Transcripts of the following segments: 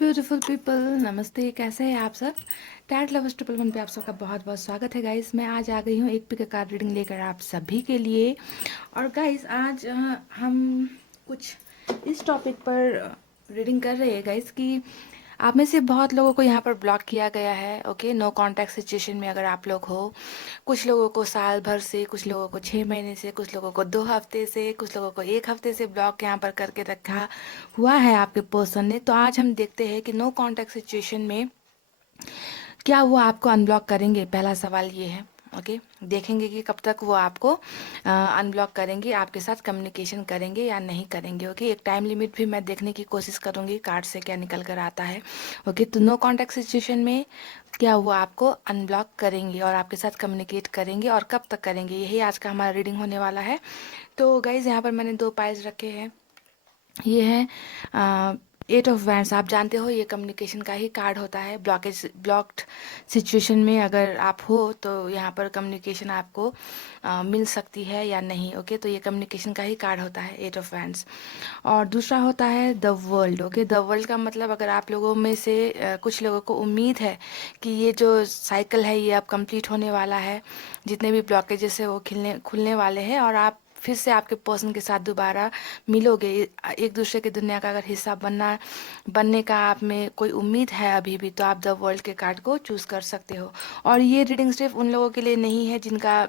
Beautiful people, नमस्ते। कैसे हैं आप सब? टैट लवर्स ट्रिपल वन पे आप सबका बहुत बहुत स्वागत है गाइस। मैं आज आ गई हूँ एक पिक कार्ड रीडिंग लेकर आप सभी के लिए। और गाइस आज हम कुछ इस टॉपिक पर रीडिंग कर रहे हैं गाइस कि आप में से बहुत लोगों को यहाँ पर ब्लॉक किया गया है। ओके, नो कांटेक्ट सिचुएशन में अगर आप लोग हो, कुछ लोगों को साल भर से, कुछ लोगों को 6 महीने से, कुछ लोगों को 2 हफ्ते से, कुछ लोगों को 1 हफ्ते से ब्लॉक यहाँ पर करके रखा हुआ है आपके पर्सन ने। तो आज हम देखते हैं कि नो कांटेक्ट सिचुएशन में क्या वो आपको अनब्लॉक करेंगे। पहला सवाल ये है। ओके, देखेंगे कि कब तक वो आपको अनब्लॉक करेंगे, आपके साथ कम्युनिकेशन करेंगे या नहीं करेंगे। ओके, एक टाइम लिमिट भी मैं देखने की कोशिश करूंगी कार्ड से क्या निकल कर आता है। ओके, तो नो कांटेक्ट सिचुएशन में क्या वो आपको अनब्लॉक करेंगे और आपके साथ कम्युनिकेट करेंगे और कब तक करेंगे, यही आज का हमारा रीडिंग होने वाला है। तो गाइज यहाँ पर मैंने 2 पाइल्स रखे हैं। ये है 8 ऑफ वैंड्स। आप जानते हो ये कम्युनिकेशन का ही कार्ड होता है। ब्लॉक्ड सिचुएशन में अगर आप हो तो यहाँ पर कम्युनिकेशन आपको मिल सकती है या नहीं। ओके, तो ये कम्युनिकेशन का ही कार्ड होता है 8 ऑफ वैंड्स। और दूसरा होता है the world. Okay, the world का मतलब अगर आप लोगों में से कुछ लोगों को उम्मीद है कि ये जो साइकिल है ये अब कंप्लीट होने वाला है, जितने भी ब्लॉकेजेस है वो खुलने वाले हैं और आप फिर से आपके पर्सन के साथ दोबारा मिलोगे। एक दूसरे की दुनिया का अगर हिस्सा बनने का आप में कोई उम्मीद है अभी भी, तो आप द वर्ल्ड के कार्ड को चूज कर सकते हो। और ये रीडिंग सिर्फ उन लोगों के लिए नहीं है जिनका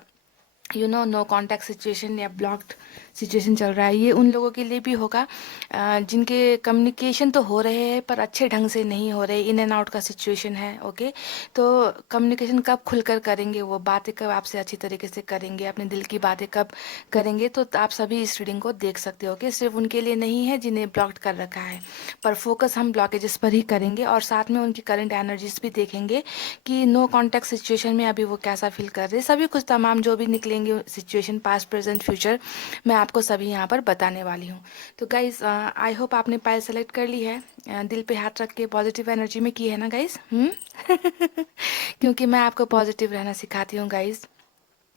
नो कांटेक्ट सिचुएशन या ब्लॉक्ड सिचुएशन चल रहा है। ये उन लोगों के लिए भी होगा जिनके कम्युनिकेशन तो हो रहे हैं पर अच्छे ढंग से नहीं हो रहे, इन एंड आउट का सिचुएशन है। ओके, तो कम्युनिकेशन कब खुलकर करेंगे, वो बातें कब आपसे अच्छी तरीके से करेंगे, अपने दिल की बातें कब करेंगे, तो आप सभी इस रीडिंग को देख सकते हो। कि सिर्फ उनके लिए नहीं है जिन्हें ब्लॉक्ड कर रखा है, पर फोकस हम ब्लॉकेजेस पर ही करेंगे और साथ में उनकी करंट एनर्जीज भी देखेंगे कि नो कांटेक्ट सिचुएशन में अभी वो कैसा फील कर रहे हैं। सभी कुछ तमाम जो भी निकलेंगे सिचुएशन, पास्ट प्रेजेंट फ्यूचर, मैं आपको सभी यहाँ पर बताने वाली हूँ। तो गाइज आई होप आपने पायल सेलेक्ट कर ली है। दिल पे हाथ रख के पॉजिटिव एनर्जी में की है ना गाइज? क्योंकि मैं आपको पॉजिटिव रहना सिखाती हूँ गाइज,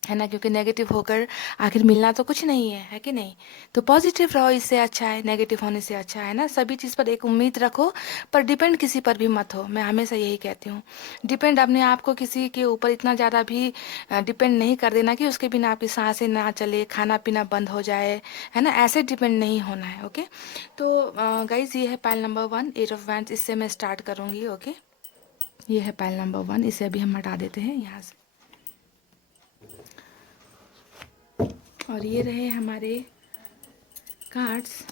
है ना। क्योंकि नेगेटिव होकर आखिर मिलना तो कुछ नहीं है कि नहीं? तो पॉजिटिव रहो, इससे अच्छा है नेगेटिव होने से, अच्छा है ना। सभी चीज़ पर एक उम्मीद रखो, पर डिपेंड किसी पर भी मत हो। मैं हमेशा यही कहती हूँ, डिपेंड अपने आप को किसी के ऊपर इतना ज़्यादा भी डिपेंड नहीं कर देना कि उसके बिना आपकी सांसें ना चले, खाना पीना बंद हो जाए, है ना। ऐसे डिपेंड नहीं होना है। ओके, तो गाइज ये है पाइल नंबर 1, 8 ऑफ वैंड्स। इससे मैं स्टार्ट करूँगी। ओके, ये है पाइल नंबर 1। इसे अभी हम हटा देते हैं यहाँ से। और ये रहे हमारे कार्ड्स।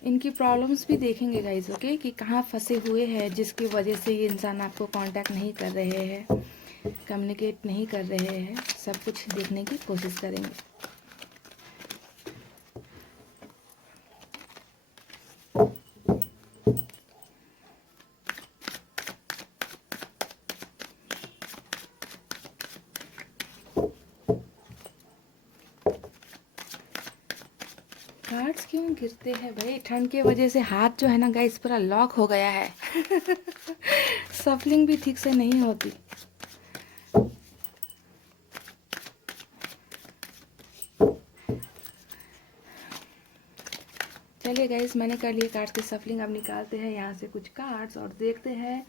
इनकी प्रॉब्लम्स भी देखेंगे गाइज। ओके, कि कहाँ फंसे हुए हैं जिसकी वजह से ये इंसान आपको कांटेक्ट नहीं कर रहे हैं, कम्युनिकेट नहीं कर रहे हैं। सब कुछ देखने की कोशिश करेंगे। कार्ड्स क्यों गिरते हैं भाई? ठंड के वजह से हाथ जो है ना गाइस पूरा लॉक हो गया है। सफलिंग भी ठीक से नहीं होती। चलिए गाइस, मैंने कर लिए कार्ड्स की सफलिंग। अब निकालते हैं यहाँ से कुछ कार्ड्स और देखते हैं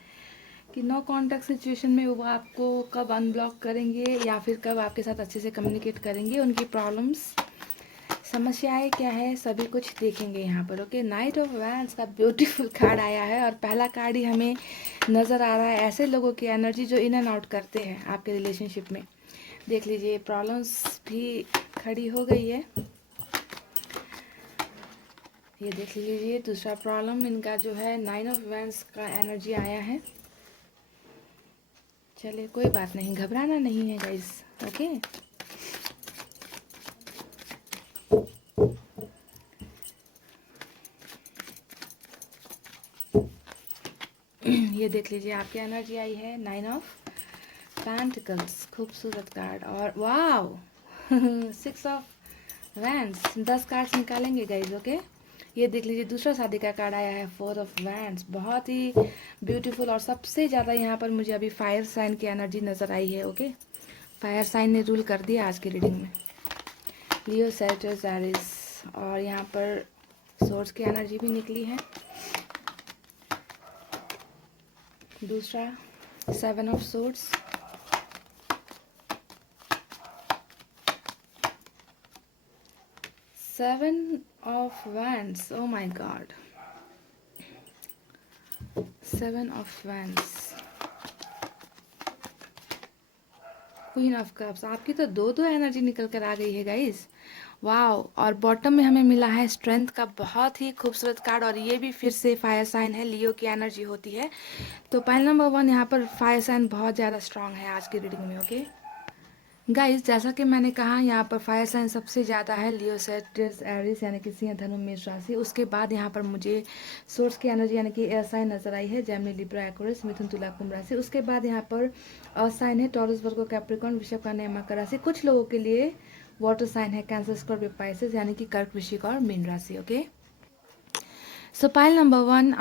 कि नो कांटेक्ट सिचुएशन में वो आपको कब अनब्लॉक करेंगे या फिर कब आपके साथ अच्छे से कम्युनिकेट करेंगे। उनकी प्रॉब्लम्स, समस्याएं क्या है, सभी कुछ देखेंगे यहाँ पर। ओके, नाइट ऑफ वैंड्स का ब्यूटीफुल कार्ड आया है और पहला कार्ड ही हमें नज़र आ रहा है ऐसे लोगों की एनर्जी जो इन एंड आउट करते हैं आपके रिलेशनशिप में। देख लीजिए, प्रॉब्लम्स भी खड़ी हो गई है। ये देख लीजिए, दूसरा प्रॉब्लम इनका जो है 9 ऑफ वैंड्स का एनर्जी आया है। चलिए कोई बात नहीं, घबराना नहीं है गाइस। ओके, ये देख लीजिए, आपकी एनर्जी आई है 9 ऑफ पेंटिकल्स, खूबसूरत कार्ड। और वाओ, 6 ऑफ वैंड्स 10 कार्ड्स निकालेंगे गाइज, ओके। ये देख लीजिए, दूसरा शादी का कार्ड आया है, 4 ऑफ वैंड्स, बहुत ही ब्यूटीफुल। और सबसे ज़्यादा यहाँ पर मुझे अभी फायर साइन की एनर्जी नज़र आई है, ओके। फायर साइन ने रूल कर दिया आज की रीडिंग में, लियो, सैजिटस, एरिस। और यहाँ पर सोर्स की एनर्जी भी निकली है। दूसरा 7 of swords, 7 of wands, oh my God, 7 of wands, queen of cups. आपकी तो दो दो एनर्जी निकल कर आ गई है गाइस, वाओ। और बॉटम में हमें मिला है स्ट्रेंथ का बहुत ही खूबसूरत कार्ड, और ये भी फिर से फायर साइन है, लियो की एनर्जी होती है। तो पॉइंट नंबर 1, यहाँ पर फायर साइन बहुत ज़्यादा स्ट्रांग है आज की रीडिंग में, ओके गाइस। जैसा कि मैंने कहा, यहाँ पर फायर साइन सबसे ज़्यादा है, लियो, सैजिटस, एरिस यानी कि सिंह, धनु, मेष राशि। उसके बाद यहाँ पर मुझे सोर्स की एनर्जी यानी कि एयर साइन नजर आई है, जेमिनी, लिब्रा, एक्वेरियस, मिथुन, तुला, कुंभ राशि। उसके बाद यहाँ पर अर्थ साइन है, टॉरस, वर्गो, कैप्रिकॉर्न, वृषभ, कन्या, मकर राशि। कुछ लोगों के लिए वाटर साइन है, कैंसर, स्कॉर्पियो, पाइसेस यानी कि कर्क, वृश्चिक और मीन राशि, ओके। सो पाइल नंबर 1,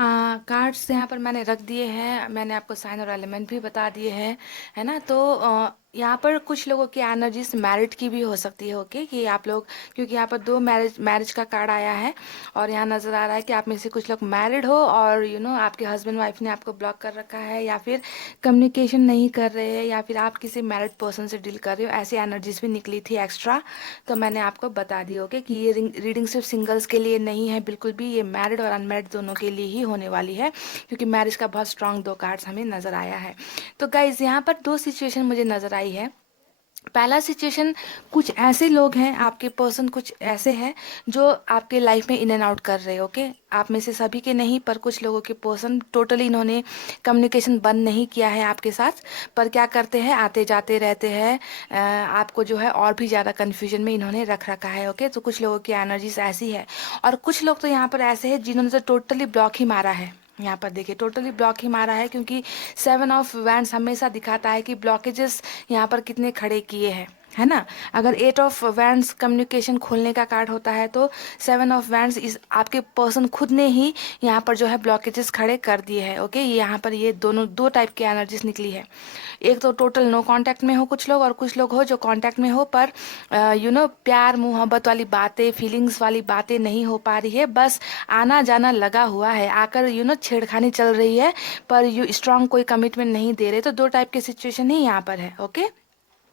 कार्ड्स यहाँ पर मैंने रख दिए हैं, मैंने आपको साइन और एलिमेंट भी बता दिए हैं, है ना। तो यहाँ पर कुछ लोगों की एनर्जीज मैरिड की भी हो सकती है, ओके, कि आप लोग, क्योंकि यहाँ पर दो मैरिज का कार्ड आया है, और यहाँ नज़र आ रहा है कि आप में से कुछ लोग मैरिड हो, और आपके हस्बैंड वाइफ ने आपको ब्लॉक कर रखा है, या फिर कम्युनिकेशन नहीं कर रहे हैं, या फिर आप किसी मैरिड पर्सन से डील कर रहे हो। ऐसी एनर्जीज भी निकली थी एक्स्ट्रा, तो मैंने आपको बता दी, ओके, कि ये रीडिंग सिर्फ सिंगल्स के लिए नहीं है बिल्कुल भी, ये मैरिड और अनमैरिड दोनों के लिए ही होने वाली है, क्योंकि मैरिज का बहुत स्ट्रांग दो कार्ड्स हमें नज़र आया है। तो गाइज, यहाँ पर दो सिचुएशन मुझे नज़र आई है। पहला सिचुएशन, कुछ ऐसे लोग हैं, आपके पर्सन कुछ ऐसे हैं जो आपके लाइफ में इन एंड आउट कर रहे हैं, ओके। आप में से सभी के नहीं, पर कुछ लोगों के पर्सन टोटली इन्होंने कम्युनिकेशन बंद नहीं किया है आपके साथ, पर क्या करते हैं, आते जाते रहते हैं, आपको जो है और भी ज़्यादा कन्फ्यूजन में इन्होंने रख रखा है, ओके। तो कुछ लोगों की एनर्जीज ऐसी है, और कुछ लोग तो यहाँ पर ऐसे हैं जिन्होंने तो टोटली ब्लॉक ही मारा है। यहाँ पर देखिए, टोटली ब्लॉक ही मारा है, क्योंकि 7 ऑफ वैंड्स हमेशा दिखाता है कि ब्लॉकेजेस यहाँ पर कितने खड़े किए हैं, है ना। अगर 8 ऑफ वैंड्स कम्युनिकेशन खोलने का कार्ड होता है, तो 7 ऑफ वैंड्स इस आपके पर्सन खुद ने ही यहाँ पर जो है ब्लॉकेजेस खड़े कर दिए हैं, ओके। यहाँ पर ये दोनों दो टाइप की एनर्जीज निकली है। एक तो टोटल नो कांटेक्ट में हो कुछ लोग, और कुछ लोग हो जो कांटेक्ट में हो, पर प्यार मोहब्बत वाली बातें, फीलिंग्स वाली बातें नहीं हो पा रही है, बस आना जाना लगा हुआ है, आकर छेड़खानी चल रही है, पर स्ट्रांग कोई कमिटमेंट नहीं दे रहे। तो दो टाइप के सिचुएशन ही यहाँ पर है, ओके।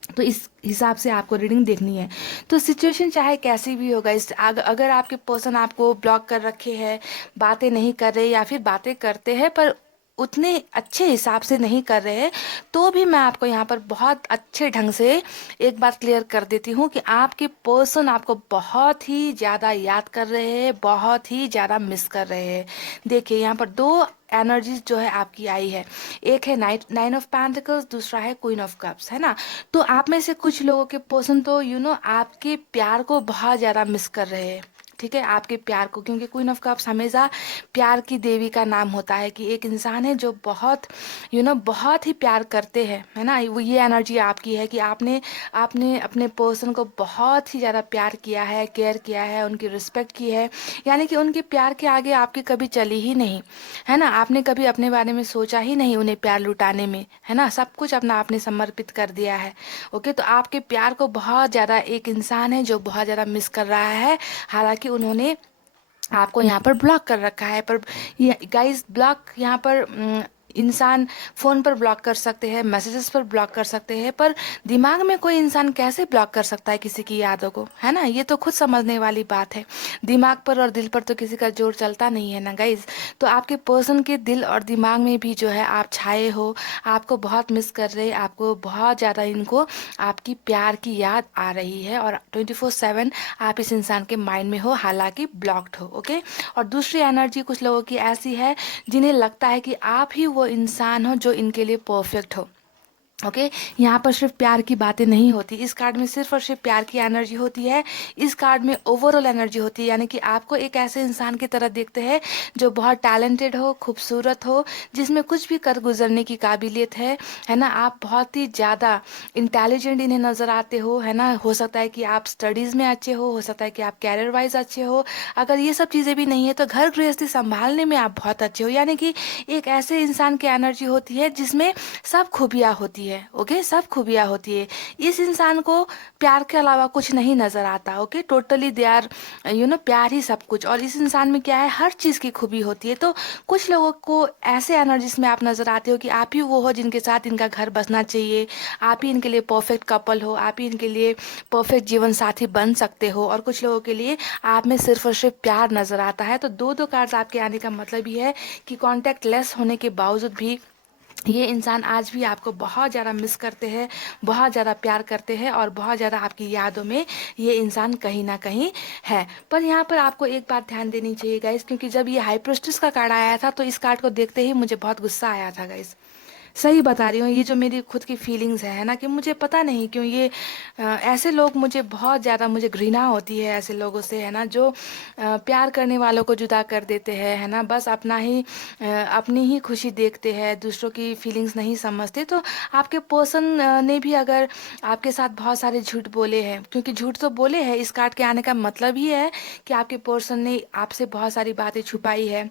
तो इस हिसाब से आपको रीडिंग देखनी है। तो सिचुएशन चाहे कैसी भी होगा, इस अगर आपके पर्सन आपको ब्लॉक कर रखे हैं, बातें नहीं कर रहे, या फिर बातें करते हैं पर उतने अच्छे हिसाब से नहीं कर रहे हैं, तो भी मैं आपको यहाँ पर बहुत अच्छे ढंग से एक बात क्लियर कर देती हूँ कि आपके पर्सन आपको बहुत ही ज़्यादा याद कर रहे हैं, बहुत ही ज़्यादा मिस कर रहे हैं। देखिए, यहाँ पर दो एनर्जीज जो है आपकी आई है, एक है 9 ऑफ पेंटिकल्स, दूसरा है क्वीन ऑफ कप्स, है ना। तो आप में से कुछ लोगों के पर्सन तो आपके प्यार को बहुत ज़्यादा मिस कर रहे हैं, ठीक है, आपके प्यार को, क्योंकि क्वीन ऑफ कप्स हमेशा प्यार की देवी का नाम होता है, कि एक इंसान है जो बहुत बहुत ही प्यार करते हैं, है ना। वो ये एनर्जी आपकी है कि आपने आपने अपने पर्सन को बहुत ही ज़्यादा प्यार किया है, केयर किया है, उनकी रिस्पेक्ट की है, यानी कि उनके प्यार के आगे आपकी कभी चली ही नहीं, है ना। आपने कभी अपने बारे में सोचा ही नहीं उन्हें प्यार लुटाने में, है ना, सब कुछ अपना आपने समर्पित कर दिया है, ओके। तो आपके प्यार को बहुत ज़्यादा एक इंसान है जो बहुत ज़्यादा मिस कर रहा है, हालांकि उन्होंने आपको यहाँ पर ब्लॉक कर रखा है। पर गाइस, ब्लॉक यहाँ पर इंसान फ़ोन पर ब्लॉक कर सकते हैं, मैसेजेस पर ब्लॉक कर सकते हैं, पर दिमाग में कोई इंसान कैसे ब्लॉक कर सकता है किसी की यादों को, है ना। ये तो खुद समझने वाली बात है। दिमाग पर और दिल पर तो किसी का जोर चलता नहीं है ना गाइज। तो आपके पर्सन के दिल और दिमाग में भी जो है आप छाए हो, आपको बहुत मिस कर रहे, आपको बहुत ज़्यादा इनको आपकी प्यार की याद आ रही है, और 24/7 आप इस इंसान के माइंड में हो, हालांकि ब्लॉक्ड हो, ओके। और दूसरी एनर्जी कुछ लोगों की ऐसी है जिन्हें लगता है कि आप ही वो इंसान हो जो इनके लिए परफेक्ट हो, ओके यहाँ पर सिर्फ प्यार की बातें नहीं होती, इस कार्ड में सिर्फ और सिर्फ प्यार की एनर्जी होती है। इस कार्ड में ओवरऑल एनर्जी होती है, यानी कि आपको एक ऐसे इंसान की तरह देखते हैं जो बहुत टैलेंटेड हो, खूबसूरत हो, जिसमें कुछ भी कर गुजरने की काबिलियत है ना। आप बहुत ही ज़्यादा इंटेलिजेंट इन्हें नज़र आते हो ना। हो सकता है कि आप स्टडीज़ में अच्छे हो सकता है कि आप कैरियर वाइज अच्छे हो। अगर ये सब चीज़ें भी नहीं है तो घर गृहस्थी संभालने में आप बहुत अच्छे हो, यानी कि एक ऐसे इंसान की एनर्जी होती है जिसमें सब खूबियाँ होती है। ओके सब खूबियाँ होती है। इस इंसान को प्यार के अलावा कुछ नहीं नजर आता। ओके टोटली दे आर प्यार ही सब कुछ। और इस इंसान में क्या है, हर चीज़ की खूबी होती है। तो कुछ लोगों को ऐसे एनर्जीज में आप नजर आते हो कि आप ही वो हो जिनके साथ इनका घर बसना चाहिए, आप ही इनके लिए परफेक्ट कपल हो, आप ही इनके लिए परफेक्ट जीवन साथी बन सकते हो। और कुछ लोगों के लिए आप में सिर्फ और सिर्फ प्यार नजर आता है। तो दो दो कार्ड्स आपके आने का मतलब ही है कि कांटेक्ट लेस होने के बावजूद भी ये इंसान आज भी आपको बहुत ज़्यादा मिस करते हैं, बहुत ज़्यादा प्यार करते हैं और बहुत ज़्यादा आपकी यादों में ये इंसान कहीं ना कहीं है। पर यहाँ पर आपको एक बात ध्यान देनी चाहिए गाइस, क्योंकि जब ये हाई प्रेस्टिस का कार्ड आया था तो इस कार्ड को देखते ही मुझे बहुत गुस्सा आया था गाइस। सही बता रही हूँ, ये जो मेरी खुद की फीलिंग्स है ना, कि मुझे पता नहीं क्यों ये ऐसे लोग, मुझे बहुत ज़्यादा मुझे घृणा होती है ऐसे लोगों से, है ना, जो प्यार करने वालों को जुदा कर देते हैं, है ना, बस अपना ही अपनी ही खुशी देखते हैं, दूसरों की फीलिंग्स नहीं समझते। तो आपके पर्सन ने भी अगर आपके साथ बहुत सारे झूठ बोले हैं, क्योंकि झूठ तो बोले हैं, इस कार्ड के आने का मतलब ही है कि आपके पर्सन ने आपसे बहुत सारी बातें छुपाई है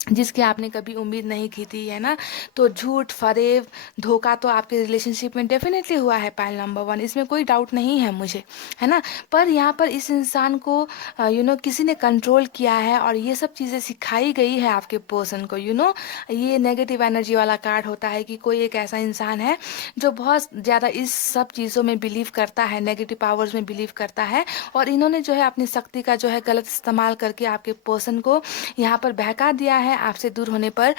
जिसकी आपने कभी उम्मीद नहीं की थी, है ना। तो झूठ, फरेब, धोखा तो आपके रिलेशनशिप में डेफिनेटली हुआ है, पाइल नंबर 1, इसमें कोई डाउट नहीं है मुझे, है ना। पर यहाँ पर इस इंसान को किसी ने कंट्रोल किया है और ये सब चीज़ें सिखाई गई है आपके पर्सन को। ये नेगेटिव एनर्जी वाला कार्ड होता है कि कोई एक ऐसा इंसान है जो बहुत ज़्यादा इस सब चीज़ों में बिलीव करता है, नेगेटिव पावर्स में बिलीव करता है, और इन्होंने जो है अपनी शक्ति का जो है गलत इस्तेमाल करके आपके पर्सन को यहाँ पर बहका दिया है, आपसे दूर होने पर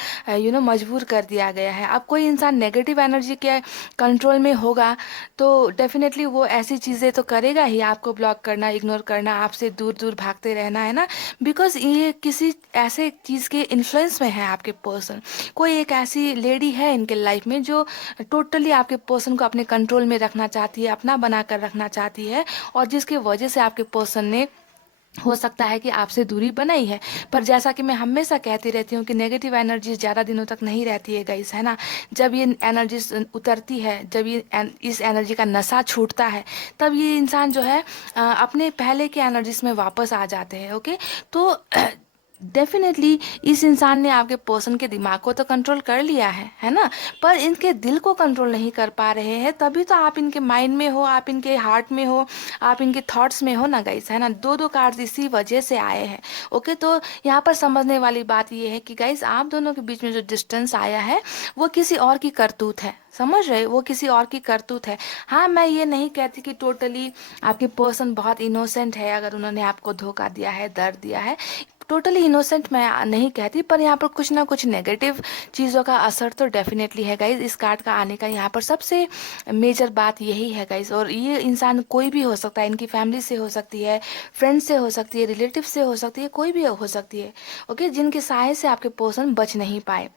मजबूर कर दिया गया है। अब कोई इंसान नेगेटिव एनर्जी के कंट्रोल में होगा तो डेफिनेटली वो ऐसी चीज़ें तो करेगा ही, आपको ब्लॉक करना, इग्नोर करना, आपसे दूर दूर भागते रहना, है ना। बिकॉज ये किसी ऐसे चीज़ के इन्फ्लुएंस में है आपके पर्सन। कोई एक ऐसी लेडी है इनके लाइफ में जो टोटली आपके पर्सन को अपने कंट्रोल में रखना चाहती है, अपना बना कर रखना चाहती है, और जिसकी वजह से आपके पर्सन ने हो सकता है कि आपसे दूरी बनाई है। पर जैसा कि मैं हमेशा कहती रहती हूँ कि नेगेटिव एनर्जी ज़्यादा दिनों तक नहीं रहती है गाइस, है ना। जब ये एनर्जी उतरती है, जब ये इस एनर्जी का नशा छूटता है, तब ये इंसान जो है अपने पहले के एनर्जीज में वापस आ जाते हैं। ओके तो डेफिनेटली इस इंसान ने आपके पर्सन के दिमाग को तो कंट्रोल कर लिया है ना, पर इनके दिल को कंट्रोल नहीं कर पा रहे हैं। तभी तो आप इनके माइंड में हो, आप इनके हार्ट में हो, आप इनके थॉट्स में हो ना गाइस, है ना। दो दो कार्ड्स इसी वजह से आए हैं। ओके तो यहाँ पर समझने वाली बात ये है कि गाइस आप दोनों के बीच में जो डिस्टेंस आया है वो किसी और की करतूत है, समझ रहे, वो किसी और की करतूत है। हाँ मैं ये नहीं कहती कि टोटली आपके पर्सन बहुत इनोसेंट है अगर उन्होंने आपको धोखा दिया है, दर्द दिया है, टोटली इनोसेंट मैं नहीं कहती, पर यहाँ पर कुछ ना कुछ नेगेटिव चीज़ों का असर तो डेफिनेटली है गाइज। इस कार्ड का आने का यहाँ पर सबसे मेजर बात यही है गाइज। और ये इंसान कोई भी हो सकता है, इनकी फैमिली से हो सकती है, फ्रेंड से हो सकती है, रिलेटिव से हो सकती है, कोई भी हो सकती है। ओके जिनके साय से आपके पर्सन बच नहीं पाए।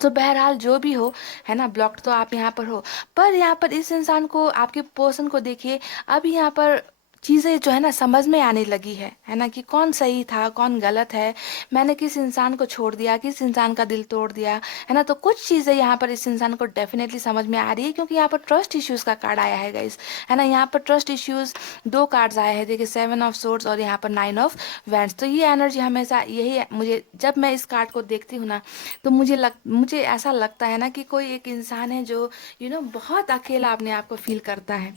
तो बहरहाल जो भी हो, है ना, ब्लॉक्ड तो आप यहाँ पर हो, पर यहाँ पर इस इंसान को, आपके पर्सन को देखिए, अब यहाँ पर चीज़ें जो है ना समझ में आने लगी है ना, कि कौन सही था कौन गलत है, मैंने किस इंसान को छोड़ दिया, किस इंसान का दिल तोड़ दिया, है ना। तो कुछ चीज़ें यहाँ पर इस इंसान को डेफिनेटली समझ में आ रही है, क्योंकि यहाँ पर ट्रस्ट इश्यूज़ का कार्ड आया है गाइस, है ना। यहाँ पर ट्रस्ट इश्यूज़ दो कार्ड्स आए हैं, देखिए 7 ऑफ सोर्ड्स और यहाँ पर 9 ऑफ वैंड्स। तो ये एनर्जी हमेशा यही मुझे, जब मैं इस कार्ड को देखती हूँ ना, तो मुझे ऐसा लगता है ना कि कोई एक इंसान है जो बहुत अकेला अपने आप को फील करता है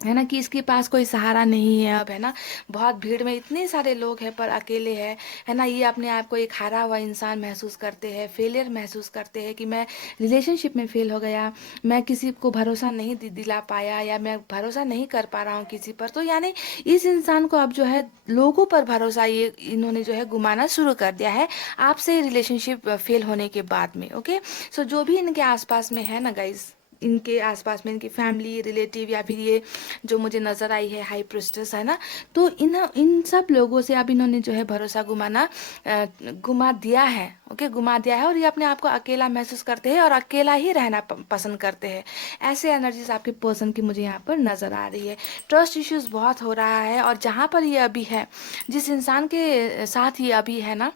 ना, कि इसके पास कोई सहारा नहीं है अब, है ना। बहुत भीड़ में इतने सारे लोग हैं पर अकेले हैं, है ना। ये अपने आप को एक हारा हुआ इंसान महसूस करते हैं, फेलियर महसूस करते हैं कि मैं रिलेशनशिप में फेल हो गया, मैं किसी को भरोसा नहीं दिला पाया, या मैं भरोसा नहीं कर पा रहा हूँ किसी पर। तो यानी इस इंसान को अब जो है लोगों पर भरोसा ये इन्होंने जो है घुमाना शुरू कर दिया है आपसे रिलेशनशिप फेल होने के बाद में। ओके सो जो भी इनके आसपास में है ना गाइज, इनके आसपास में इनकी फैमिली रिलेटिव या फिर ये जो मुझे नज़र आई है हाई प्रिस्टेस है ना, तो इन सब लोगों से अब इन्होंने जो है भरोसा गुमा दिया है। ओके, गुमा दिया है और ये अपने आप को अकेला महसूस करते हैं और अकेला ही रहना पसंद करते हैं। ऐसे एनर्जीज आपके पर्सन की मुझे यहाँ पर नज़र आ रही है। ट्रस्ट इश्यूज बहुत हो रहा है और जहाँ पर ये अभी है, जिस इंसान के साथ ये अभी है ना,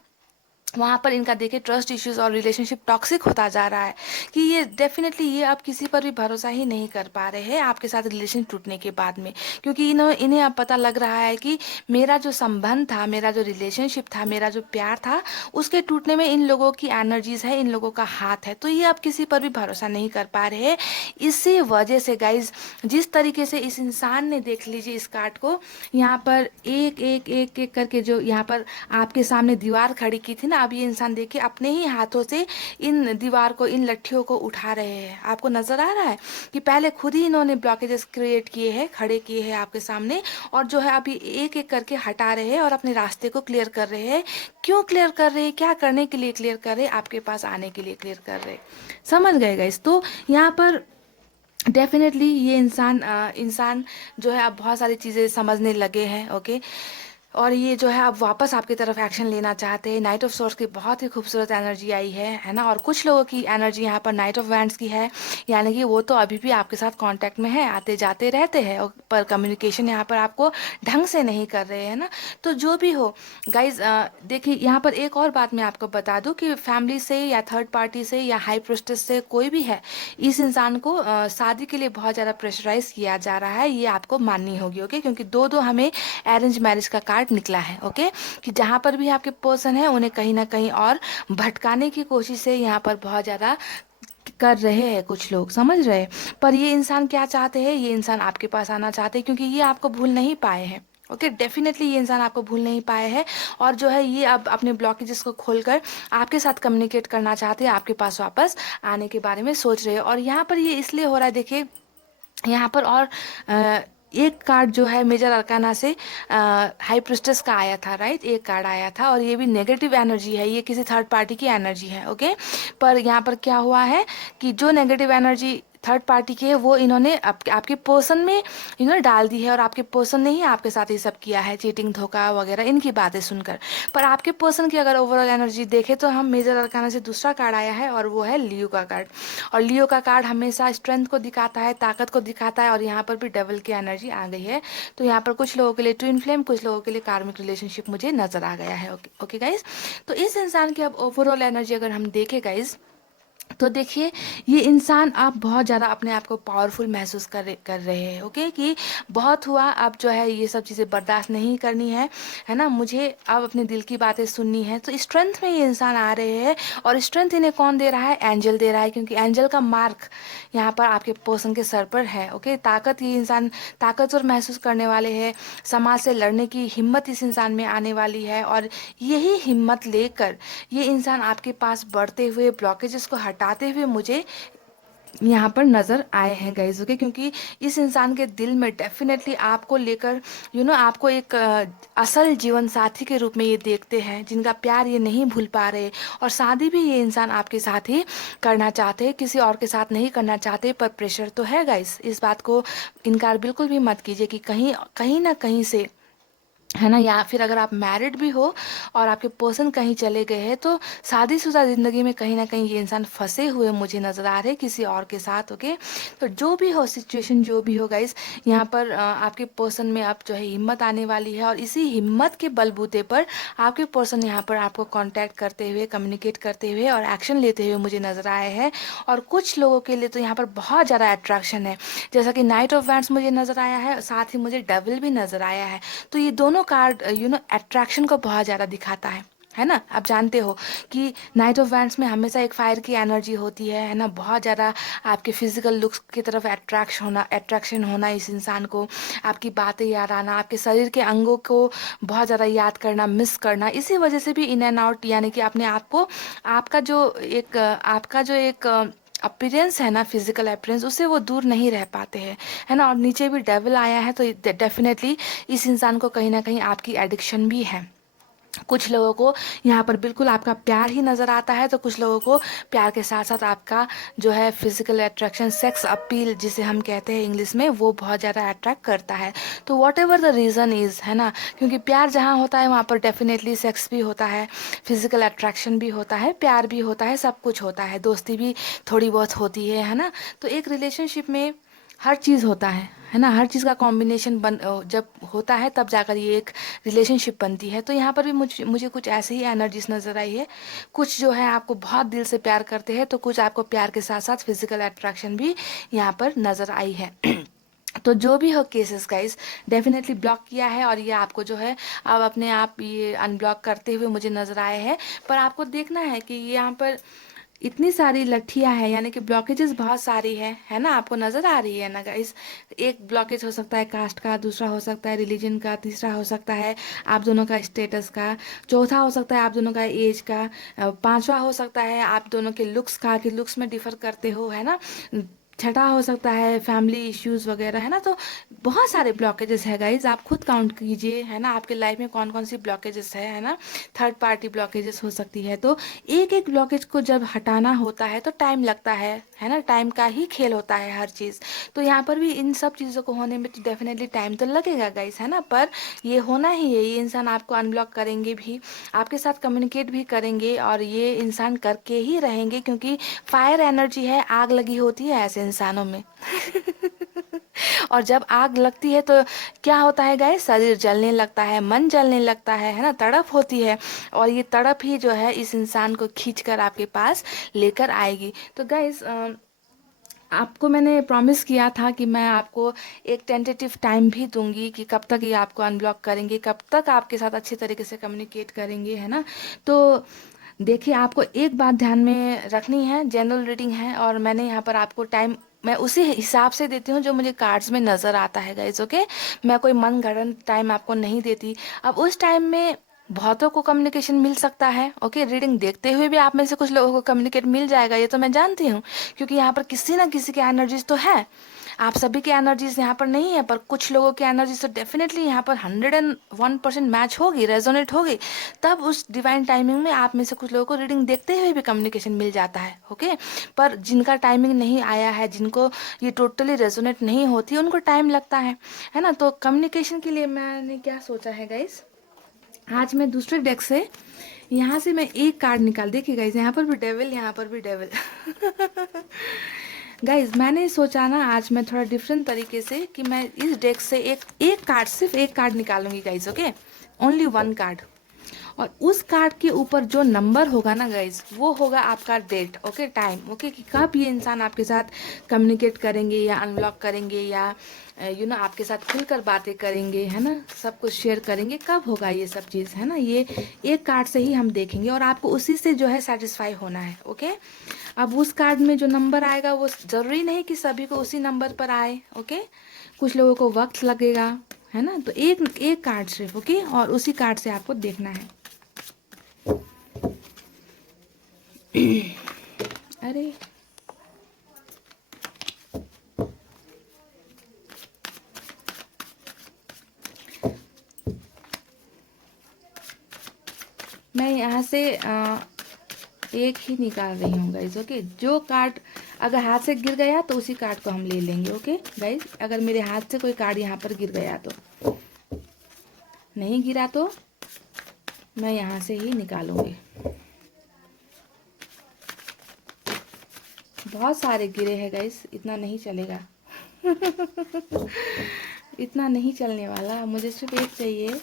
वहाँ पर इनका देखिए ट्रस्ट इश्यूज और रिलेशनशिप टॉक्सिक होता जा रहा है कि ये डेफिनेटली ये अब किसी पर भी भरोसा ही नहीं कर पा रहे हैं आपके साथ रिलेशन टूटने के बाद में, क्योंकि इन्हें अब पता लग रहा है कि मेरा जो संबंध था, मेरा जो रिलेशनशिप था, मेरा जो प्यार था, उसके टूटने में इन लोगों की एनर्जीज है, इन लोगों का हाथ है। तो ये अब किसी पर भी भरोसा नहीं कर पा रहे हैं। इसी वजह से गाइज, जिस तरीके से इस इंसान ने, देख लीजिए इस कार्ड को, यहाँ पर एक एक एक एक करके जो यहाँ पर आपके सामने दीवार खड़ी की थी ना, अब ये इंसान देखिए अपने ही हाथों से इन दीवार को, इन लट्ठियों को उठा रहे हैं। आपको नजर आ रहा है कि पहले खुद ही इन्होंने ब्लॉकेजेस क्रिएट किए हैं, खड़े किए हैं आपके सामने, और जो है अभी एक एक करके हटा रहे हैं और अपने रास्ते को क्लियर कर रहे हैं। क्यों क्लियर कर रहे हैं, क्या करने के लिए क्लियर कर रहे हैं, आपके पास आने के लिए क्लियर कर रहे हैं। समझ गए गाइस? तो यहाँ पर डेफिनेटली ये इंसान जो है अब बहुत सारी चीज़ें समझने लगे हैं। ओके, और ये जो है अब वापस आपकी तरफ एक्शन लेना चाहते हैं। नाइट ऑफ सोर्स की बहुत ही खूबसूरत एनर्जी आई है ना, और कुछ लोगों की एनर्जी यहाँ पर नाइट ऑफ वैंड्स की है, यानी कि वो तो अभी भी आपके साथ कांटेक्ट में है, आते जाते रहते हैं, पर कम्युनिकेशन यहाँ पर आपको ढंग से नहीं कर रहे हैं ना। तो जो भी हो गाइज, देखिए यहाँ पर एक और बात मैं आपको बता दूँ कि फैमिली से या थर्ड पार्टी से या हाई प्रेस्टिज से कोई भी है, इस इंसान को शादी के लिए बहुत ज़्यादा प्रेशराइज किया जा रहा है, ये आपको माननी होगी। ओके, क्योंकि दो हमें अरेंज मैरिज का कार्ड निकला है। ओके, कि जहाँ पर भी आपके पर्सन है उन्हें कहीं ना कहीं और भटकाने की कोशिश से यहाँ पर बहुत ज़्यादा कर रहे हैं कुछ लोग, समझ रहे हैं। पर ये इंसान क्या चाहते हैं, ये इंसान आपके पास आना चाहते हैं, क्योंकि ये आपको भूल नहीं पाए हैं। ओके, डेफिनेटली ये इंसान आपको भूल नहीं पाए हैं, और जो है ये अब अपने ब्लॉकेजेस को खोलकर आपके साथ कम्युनिकेट करना चाहते हैं, आपके पास वापस आने के बारे में सोच रहे हैं। और यहाँ पर ये इसलिए हो रहा है, देखिए यहाँ पर और एक कार्ड जो है मेजर अरकाना से हाई प्रिस्टेस का आया था, राइट, एक कार्ड आया था, और ये भी नेगेटिव एनर्जी है, ये किसी थर्ड पार्टी की एनर्जी है। ओके, पर यहाँ पर क्या हुआ है कि जो नेगेटिव एनर्जी थर्ड पार्टी की है वो इन्होंने आपके पर्सन में इन्होंने डाल दी है, और आपके पर्सन ने ही आपके साथ ये सब किया है, चीटिंग, धोखा वगैरह, इनकी बातें सुनकर। पर आपके पर्सन की अगर ओवरऑल एनर्जी देखें तो हम मेजर अरकाना से दूसरा कार्ड आया है, और वो है लियो का कार्ड। और लियो का कार्ड हमेशा स्ट्रेंथ को दिखाता है, ताकत को दिखाता है, और यहाँ पर भी डबल की एनर्जी आ गई है। तो यहाँ पर कुछ लोगों के लिए ट्विन फ्लेम, कुछ लोगों के लिए कार्मिक रिलेशनशिप मुझे नजर आ गया है। ओके गाइज, तो इस इंसान की अब ओवरऑल एनर्जी अगर हम देखें गाइज, तो देखिए ये इंसान आप बहुत ज़्यादा अपने आप को पावरफुल महसूस कर रहे हैं। ओके, कि बहुत हुआ, अब जो है ये सब चीज़ें बर्दाश्त नहीं करनी है ना, मुझे अब अपने दिल की बातें सुननी है। तो स्ट्रेंथ में ये इंसान आ रहे हैं, और स्ट्रेंथ इन्हें कौन दे रहा है, एंजल दे रहा है, क्योंकि एंजल का मार्क यहाँ पर आपके पर्सन के सर पर है। ओके, ताकत, ये इंसान ताकतवर महसूस करने वाले हैं, समाज से लड़ने की हिम्मत इस इंसान में आने वाली है, और यही हिम्मत लेकर ये इंसान आपके पास बढ़ते हुए, ब्लॉकेजेस को हटाते हुए मुझे यहाँ पर नज़र आए हैं गाइज। ओके, क्योंकि इस इंसान के दिल में डेफिनेटली आपको लेकर आपको एक असल जीवन साथी के रूप में ये देखते हैं, जिनका प्यार ये नहीं भूल पा रहे, और शादी भी ये इंसान आपके साथ ही करना चाहते हैं, किसी और के साथ नहीं करना चाहते। पर प्रेशर तो है गाइज, इस बात को इनकार बिल्कुल भी मत कीजिए कि कहीं कहीं ना कहीं से, है ना, या फिर अगर आप मैरिड भी हो और आपके पर्सन कहीं चले गए हैं, तो शादीशुदा ज़िंदगी में कहीं ना कहीं ये इंसान फंसे हुए मुझे नज़र आ रहे हैं किसी और के साथ। ओके, तो जो भी हो सिचुएशन, जो भी हो गाइस, यहाँ पर आपके पर्सन में अब जो है हिम्मत आने वाली है, और इसी हिम्मत के बलबूते पर आपके पर्सन यहाँ पर आपको कॉन्टैक्ट करते हुए, कम्युनिकेट करते हुए और एक्शन लेते हुए मुझे नज़र आए हैं। और कुछ लोगों के लिए तो यहाँ पर बहुत ज़्यादा अट्रैक्शन है, जैसा कि नाइट ऑफ वैंड्स मुझे नज़र आया है, साथ ही मुझे डेविल भी नज़र आया है। तो ये दोनों कार्ड अट्रैक्शन को बहुत ज़्यादा दिखाता है ना। आप जानते हो कि नाइट ऑफ वैंड्स में हमेशा एक फायर की एनर्जी होती है ना, बहुत ज़्यादा आपके फिजिकल लुक्स की तरफ अट्रैक्शन होना, इस इंसान को आपकी बातें याद आना, आपके शरीर के अंगों को बहुत ज़्यादा याद करना, मिस करना, इसी वजह से भी इन एंड आउट, यानी कि अपने आप को, आपका जो एक अपीरेंस है ना, फिजिकल अपीरेंस, उससे वो दूर नहीं रह पाते हैं, है ना। और नीचे भी डेविल आया है, तो डेफिनेटली इस इंसान को कहीं ना कहीं आपकी एडिक्शन भी है। कुछ लोगों को यहाँ पर बिल्कुल आपका प्यार ही नज़र आता है, तो कुछ लोगों को प्यार के साथ साथ आपका जो है फिजिकल अट्रैक्शन, सेक्स अपील जिसे हम कहते हैं इंग्लिश में, वो बहुत ज़्यादा अट्रैक्ट करता है। तो what ever the reason is, है ना, क्योंकि प्यार जहाँ होता है वहाँ पर डेफिनेटली सेक्स भी होता है, फिजिकल अट्रैक्शन भी होता है, प्यार भी होता है, सब कुछ होता है, दोस्ती भी थोड़ी बहुत होती है ना। तो एक रिलेशनशिप में हर चीज़ होता है ना, हर चीज़ का कॉम्बिनेशन जब होता है तब जाकर ये एक रिलेशनशिप बनती है। तो यहाँ पर भी मुझे मुझे कुछ ऐसे ही एनर्जीज नज़र आई है। कुछ जो है आपको बहुत दिल से प्यार करते हैं, तो कुछ आपको प्यार के साथ साथ फिजिकल अट्रैक्शन भी यहाँ पर नज़र आई है। तो जो भी हो केसेस गाइस, डेफिनेटली ब्लॉक किया है, और ये आपको जो है अब अपने आप ये अनब्लॉक करते हुए मुझे नज़र आए हैं। पर आपको देखना है कि यहाँ पर इतनी सारी लट्ठियां हैं, यानी कि ब्लॉकेजेस बहुत सारी है ना, आपको नज़र आ रही है ना गाइस। एक ब्लॉकेज हो सकता है कास्ट का, दूसरा हो सकता है रिलीजन का, तीसरा हो सकता है आप दोनों का स्टेटस का, चौथा हो सकता है आप दोनों का एज का, पांचवा हो सकता है आप दोनों के लुक्स का, कि लुक्स में डिफर करते हो, है ना, छठा हो सकता है फैमिली इश्यूज वगैरह, है ना। तो बहुत सारे ब्लॉकेजेस है गाइज, आप खुद काउंट कीजिए, है ना, आपके लाइफ में कौन कौन सी ब्लॉकेजेस है ना। थर्ड पार्टी ब्लॉकेजेस हो सकती है। तो एक एक ब्लॉकेज को जब हटाना होता है तो टाइम लगता है ना, टाइम का ही खेल होता है हर चीज़। तो यहाँ पर भी इन सब चीज़ों को होने में तो डेफिनेटली टाइम तो लगेगा गाइज, है ना, पर ये होना ही है। ये इंसान आपको अनब्लॉक करेंगे भी, आपके साथ कम्युनिकेट भी करेंगे, और ये इंसान करके ही रहेंगे, क्योंकि फायर एनर्जी है, आग लगी होती है ऐसे इंसानों में। और जब आग लगती है तो क्या होता है गाइस, शरीर जलने लगता है, मन जलने लगता है ना, तड़प होती है, और ये तड़प ही जो है इस इंसान को खींचकर आपके पास लेकर आएगी। तो गाइस, आपको मैंने प्रॉमिस किया था कि मैं आपको एक टेंटेटिव टाइम भी दूंगी कि कब तक ये आपको अनब्लॉक करेंगे, कब तक आपके साथ अच्छे तरीके से कम्युनिकेट करेंगे, है ना। तो देखिए, आपको एक बात ध्यान में रखनी है, जनरल रीडिंग है, और मैंने यहाँ पर आपको टाइम मैं उसी हिसाब से देती हूँ जो मुझे कार्ड्स में नज़र आता है गाइज, ओके। मैं कोई मन गढ़ंत टाइम आपको नहीं देती। अब उस टाइम में बहुतों को कम्युनिकेशन मिल सकता है, ओके, रीडिंग देखते हुए भी आप में से कुछ लोगों को कम्युनिकेट मिल जाएगा, ये तो मैं जानती हूँ, क्योंकि यहाँ पर किसी ना किसी के एनर्जीज तो है। आप सभी के एनर्जीज यहाँ पर नहीं है, पर कुछ लोगों की एनर्जीज तो डेफिनेटली यहाँ पर 101% मैच होगी, रेजोनेट होगी। तब उस डिवाइन टाइमिंग में आप में से कुछ लोगों को रीडिंग देखते हुए भी कम्युनिकेशन मिल जाता है, ओके। पर जिनका टाइमिंग नहीं आया है, जिनको ये टोटली रेजोनेट नहीं होती, उनको टाइम लगता है ना। तो कम्युनिकेशन के लिए मैंने क्या सोचा है गाइस, आज मैं दूसरे डेक से यहाँ से मैं एक कार्ड निकाल, देखिए गाइस, यहाँ पर भी डेविल, यहाँ पर भी डेविल। गाइज, मैंने सोचा ना आज मैं थोड़ा डिफरेंट तरीके से कि मैं इस डेक से एक एक कार्ड, सिर्फ एक कार्ड निकालूंगी guys, okay, only one card. और उस कार्ड के ऊपर जो नंबर होगा ना गाइज, वो होगा आपका डेट, ओके, टाइम, ओके, कि कब ये इंसान आपके साथ कम्युनिकेट करेंगे या अनलॉक करेंगे, या आपके साथ खुलकर बातें करेंगे, है ना, सब कुछ शेयर करेंगे, कब होगा ये सब चीज़, है ना। ये एक कार्ड से ही हम देखेंगे, और आपको उसी से जो है सेटिस्फाई होना है, ओके। अब उस कार्ड में जो नंबर आएगा वो ज़रूरी नहीं कि सभी को उसी नंबर पर आए, ओके, कुछ लोगों को वक्त लगेगा, है ना। तो एक एक कार्ड सिर्फ, ओके, और उसी कार्ड से आपको देखना है। अरे मैं यहाँ से एक ही निकाल रही हूँ गाइज, ओके। जो कार्ड अगर हाथ से गिर गया तो उसी कार्ड को हम ले लेंगे, ओके गाइज। अगर मेरे हाथ से कोई कार्ड यहाँ पर गिर गया तो, नहीं गिरा तो मैं यहाँ से ही निकालूंगी। बहुत सारे गिरे हैं गाइस, इतना नहीं चलेगा। इतना नहीं चलने वाला, मुझे सिर्फ एक चाहिए।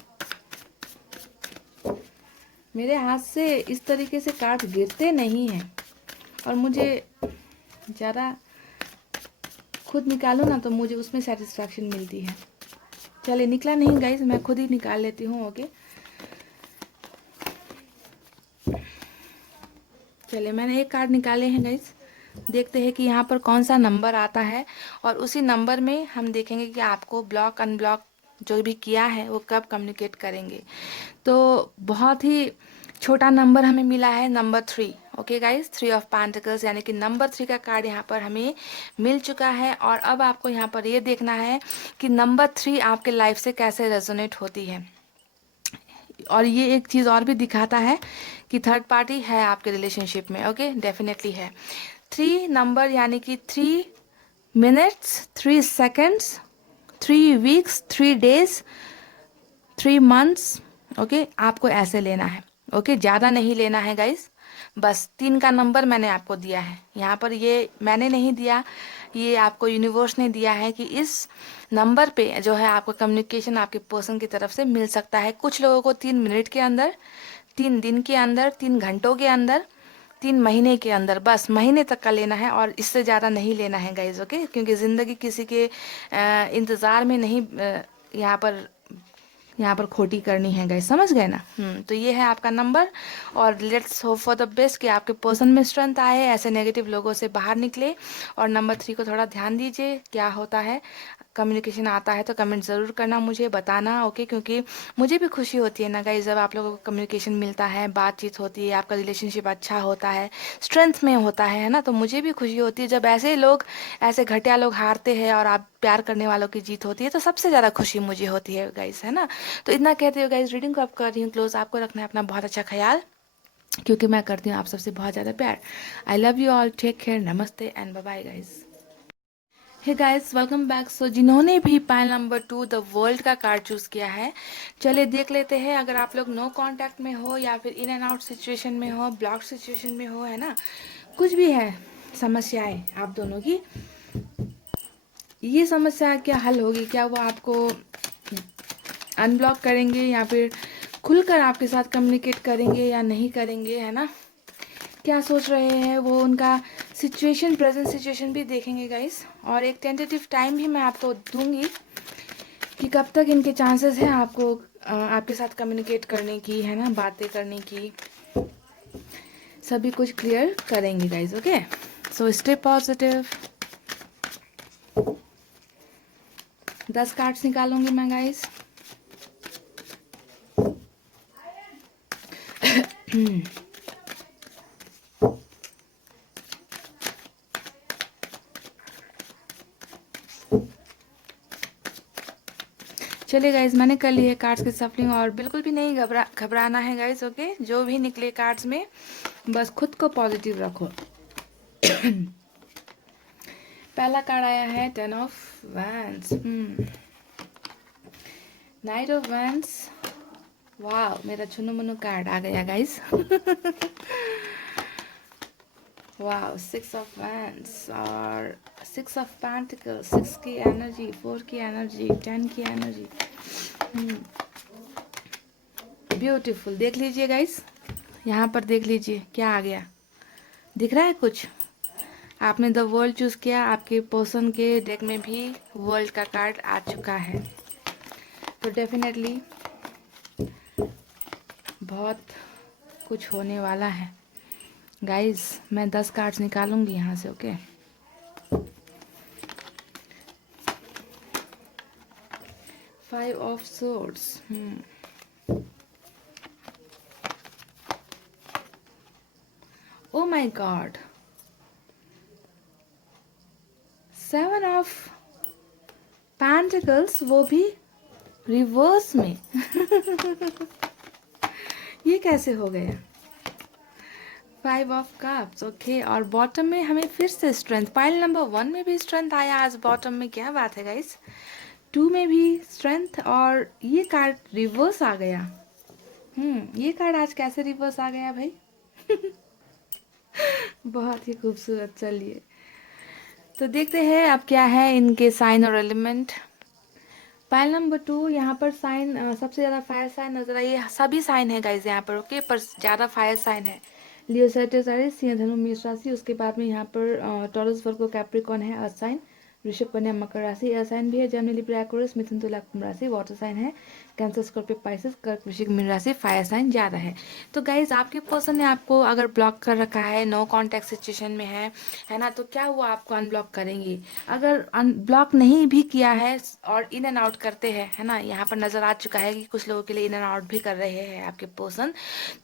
मेरे हाथ से इस तरीके से कार्ड गिरते नहीं हैं, और मुझे ज़्यादा खुद निकालो ना तो मुझे उसमें सेटिस्फैक्शन मिलती है। चले, निकला नहीं गाइस, मैं खुद ही निकाल लेती हूँ, ओके। चले, मैंने एक कार्ड निकाले हैं गाइस, देखते हैं कि यहाँ पर कौन सा नंबर आता है, और उसी नंबर में हम देखेंगे कि आपको ब्लॉक अनब्लॉक जो भी किया है वो कब कम्युनिकेट करेंगे। तो बहुत ही छोटा नंबर हमें मिला है, number 3, okay guys, 3 of pentacles, यानी कि नंबर 3 का कार्ड यहाँ पर हमें मिल चुका है। और अब आपको यहाँ पर ये देखना है कि नंबर 3 आपके लाइफ से कैसे रेजोनेट होती है। और ये एक चीज़ और भी दिखाता है कि थर्ड पार्टी है आपके रिलेशनशिप में। ओके, डेफिनेटली है। 3 नंबर यानी कि 3 minutes, 3 seconds, 3 weeks, 3 days, 3 months. Okay, आपको ऐसे लेना है। ओके, ज़्यादा नहीं लेना है गाइस। बस 3 का नंबर मैंने आपको दिया है यहाँ पर, ये मैंने नहीं दिया, ये आपको यूनिवर्स ने दिया है कि इस नंबर पे जो है आपको कम्युनिकेशन आपके पर्सन की तरफ से मिल सकता है। कुछ लोगों को 3 मिनट के अंदर, 3 दिन के अंदर, 3 घंटों के अंदर, 3 महीने के अंदर, बस महीने तक का लेना है और इससे ज़्यादा नहीं लेना है गाइज। ओके, क्योंकि ज़िंदगी किसी के इंतज़ार में नहीं यहाँ पर खोटी करनी है गाइस, समझ गए ना। तो ये है आपका नंबर, और let's hope for the best कि आपके पर्सन में स्ट्रेंथ आए, ऐसे नेगेटिव लोगों से बाहर निकले। और नंबर 3 को थोड़ा ध्यान दीजिए क्या होता है। कम्युनिकेशन आता है तो कमेंट ज़रूर करना, मुझे बताना। ओके, क्योंकि मुझे भी खुशी होती है ना गाइस जब आप लोगों को कम्युनिकेशन मिलता है, बातचीत होती है, आपका रिलेशनशिप अच्छा होता है, स्ट्रेंथ में होता है ना। तो मुझे भी खुशी होती है जब ऐसे लोग, ऐसे घटिया लोग हारते हैं और आप प्यार करने वालों की जीत होती है, तो सबसे ज़्यादा खुशी मुझे होती है गाइस, है ना। तो इतना कहते हो गाइस, रीडिंग को आप कर रही हूँ क्लोज। आपको रखना है अपना बहुत अच्छा ख्याल, क्योंकि मैं करती हूँ आप सबसे बहुत ज़्यादा प्यार। I love you all, take care, नमस्ते and bye bye guys. Hey guys, welcome back. So जिन्होंने भी पाइल नंबर 2 द वर्ल्ड का कार्ड चूज़ किया है, चलिए देख लेते हैं। अगर आप लोग नो कांटेक्ट में हो या फिर इन एंड आउट सिचुएशन में हो, ब्लॉक सिचुएशन में हो, है ना, कुछ भी है समस्याएं आप दोनों की, ये समस्या क्या हल होगी? क्या वो आपको अनब्लॉक करेंगे या फिर खुलकर आपके साथ कम्युनिकेट करेंगे या नहीं करेंगे, है ना? क्या सोच रहे हैं वो, उनका सिचुएशन, प्रेजेंट सिचुएशन भी देखेंगे गाइस। और एक टेंटेटिव टाइम भी मैं आपको दूंगी कि कब तक इनके चांसेस हैं आपको आपके साथ कम्युनिकेट करने की, है ना, बातें करने की। सभी कुछ क्लियर करेंगे guys. Okay, so stay positive. 10 cards निकालूंगी मैं गाइस। चलिए गाइज, मैंने कर ली है कार्ड्स की सफलिंग, और बिल्कुल भी नहीं घबराना है गाइज। ओके, जो भी निकले कार्ड्स में, बस खुद को पॉजिटिव रखो। पहला कार्ड आया है 10 of wands, night of wands. वाह, मेरा छुनु मुनु कार्ड आ गया गाइज। वाह, 6 ऑफ वैंड्स और 6 ऑफ पेंटिकल्स, 6 की एनर्जी, 4 की एनर्जी, 10 की एनर्जी। ब्यूटीफुल। देख लीजिए गाइस, यहाँ पर देख लीजिए क्या आ गया, दिख रहा है कुछ? आपने द वर्ल्ड चूज़ किया, आपके पर्सन के डेक में भी वर्ल्ड का कार्ड आ चुका है, तो डेफिनेटली बहुत कुछ होने वाला है गाइस। मैं 10 कार्ड्स निकालूंगी यहाँ से। Okay, five of swords, oh my God, 7 of pentacles, वो भी रिवर्स में। ये कैसे हो गया? 5 ऑफ कप्स, ओके, और बॉटम में हमें फिर से स्ट्रेंथ। पाइल नंबर 1 में भी स्ट्रेंथ आया आज बॉटम में, क्या बात है गाइस। 2 में भी स्ट्रेंथ, और ये कार्ड रिवर्स आ गया। ये कार्ड आज कैसे रिवर्स आ गया भाई? बहुत ही खूबसूरत। चलिए तो देखते हैं अब क्या है इनके साइन और एलिमेंट। पाइल नंबर 2, यहाँ पर साइन सबसे ज़्यादा फायर साइन नजर आई है। सभी साइन है गाइज यहाँ पर, ओके, पर ज़्यादा फायर साइन है। लियो, सैजिटेरियस, सिंह, धनु, मेष राशि। उसके बाद में यहाँ पर टॉरस, वर्गो, कैप्रिकॉर्न है अर्थ साइन। वृषभ, कन्या, मकर राशि एयर साइन भी है। जेमिनी, लिब्रा, एक्वेरियस, मिथुन, तुला, कुंभ राशि वाटर साइन है। कैंसर, स्कॉर्पियो, पाइसेस, कर्क, वृश्चिक, मीन राशि फायर साइन ज़्यादा है। तो गाइज आपके पर्सन ने आपको अगर ब्लॉक कर रखा है, नो कॉन्टैक्ट सिचुएशन में है ना, तो क्या वो आपको अनब्लॉक करेंगे? अगर अनब्लॉक नहीं भी किया है और इन एंड आउट करते हैं, है ना, यहाँ पर नज़र आ चुका है कि कुछ लोगों के लिए इन एंड आउट भी कर रहे हैं आपके पर्सन,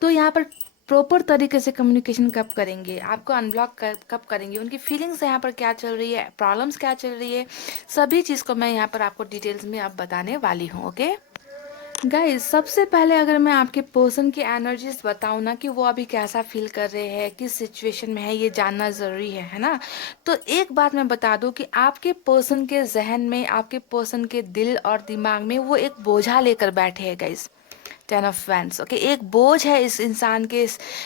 तो यहाँ पर प्रॉपर तरीके से कम्युनिकेशन कब करेंगे, आपको अनब्लॉक कब करेंगे, उनकी फीलिंग्स यहाँ पर क्या चल रही है, प्रॉब्लम्स क्या चल रही है, सभी चीज़ को मैं यहाँ पर आपको डिटेल्स में अब बताने वाली हूँ। ओके, गाइस सबसे पहले अगर मैं आपके पर्सन की एनर्जीज बताऊं ना कि वो अभी कैसा फील कर रहे हैं, किस सिचुएशन में है, ये जानना ज़रूरी है ना। तो एक बात मैं बता दूं कि आपके पर्सन के जहन में, आपके पर्सन के दिल और दिमाग में वो एक बोझा लेकर बैठे हैं गाइस। 10 ऑफ वैंड्स, ओके, एक बोझ है इस इंसान के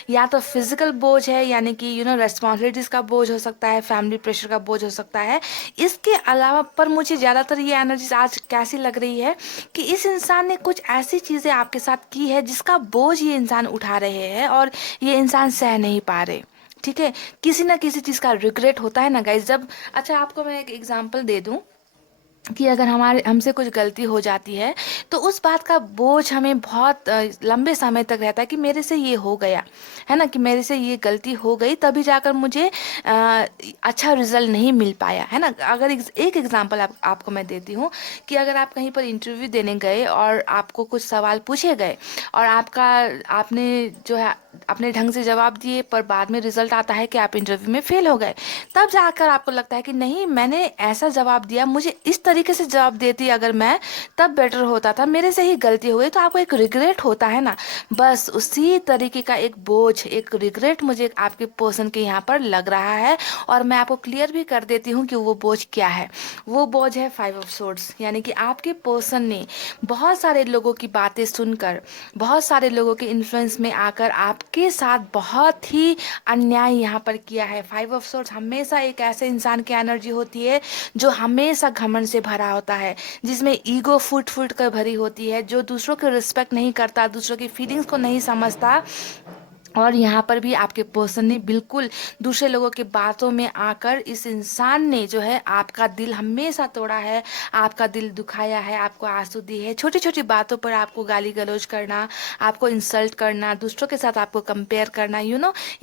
या तो फिजिकल बोझ है, यानी कि रेस्पॉन्सिबिलिटीज का बोझ हो सकता है, फैमिली प्रेशर का बोझ हो सकता है। इसके अलावा पर मुझे ज़्यादातर ये एनर्जीज आज कैसी लग रही है कि इस इंसान ने कुछ ऐसी चीज़ें आपके साथ की है जिसका बोझ ये इंसान उठा रहे हैं और ये इंसान सह नहीं पा रहे। ठीक है, किसी ना किसी चीज़ का रिग्रेट होता है ना गाइज। जब, अच्छा आपको मैं एक एग्जांपल दे दूं कि अगर हमारे हमसे कुछ गलती हो जाती है तो उस बात का बोझ हमें बहुत लंबे समय तक रहता है कि मेरे से ये हो गया है ना, कि मेरे से ये गलती हो गई तभी जाकर मुझे अच्छा रिजल्ट नहीं मिल पाया है ना। अगर एक एग्जांपल आपको मैं देती हूँ कि अगर आप कहीं पर इंटरव्यू देने गए और आपको कुछ सवाल पूछे गए और आपने जो है अपने ढंग से जवाब दिए, पर बाद में रिजल्ट आता है कि आप इंटरव्यू में फेल हो गए। तब जाकर आपको लगता है कि नहीं, मैंने ऐसा जवाब दिया, मुझे इस तरीके से जवाब देती अगर मैं, तब बेटर होता था, मेरे से ही गलती हो गई। तो आपको एक रिग्रेट होता है ना, बस उसी तरीके का एक बोझ, एक रिग्रेट मुझे आपके पर्सन के यहाँ पर लग रहा है। और मैं आपको क्लियर भी कर देती हूँ कि वो बोझ क्या है। वो बोझ है 5 ऑफ सोर्ड्स, यानी कि आपके पर्सन ने बहुत सारे लोगों की बातें सुनकर, बहुत सारे लोगों के इन्फ्लुएंस में आकर आपके साथ बहुत ही अन्याय यहाँ पर किया है। 5 ऑफ सोर्ड्स हमेशा एक ऐसे इंसान की एनर्जी होती है जो हमेशा घमंड से भरा होता है, जिसमें ईगो फुट फुट कर भरी होती है, जो दूसरों को रिस्पेक्ट नहीं करता, दूसरों की फीलिंग्स को नहीं समझता। और यहाँ पर भी आपके पर्सन ने बिल्कुल दूसरे लोगों की बातों में आकर इस इंसान ने जो है आपका दिल हमेशा तोड़ा है, आपका दिल दुखाया है, आपको आंसू दी है, छोटी छोटी बातों पर आपको गाली गलौज करना, आपको इंसल्ट करना, दूसरों के साथ आपको कंपेयर करना,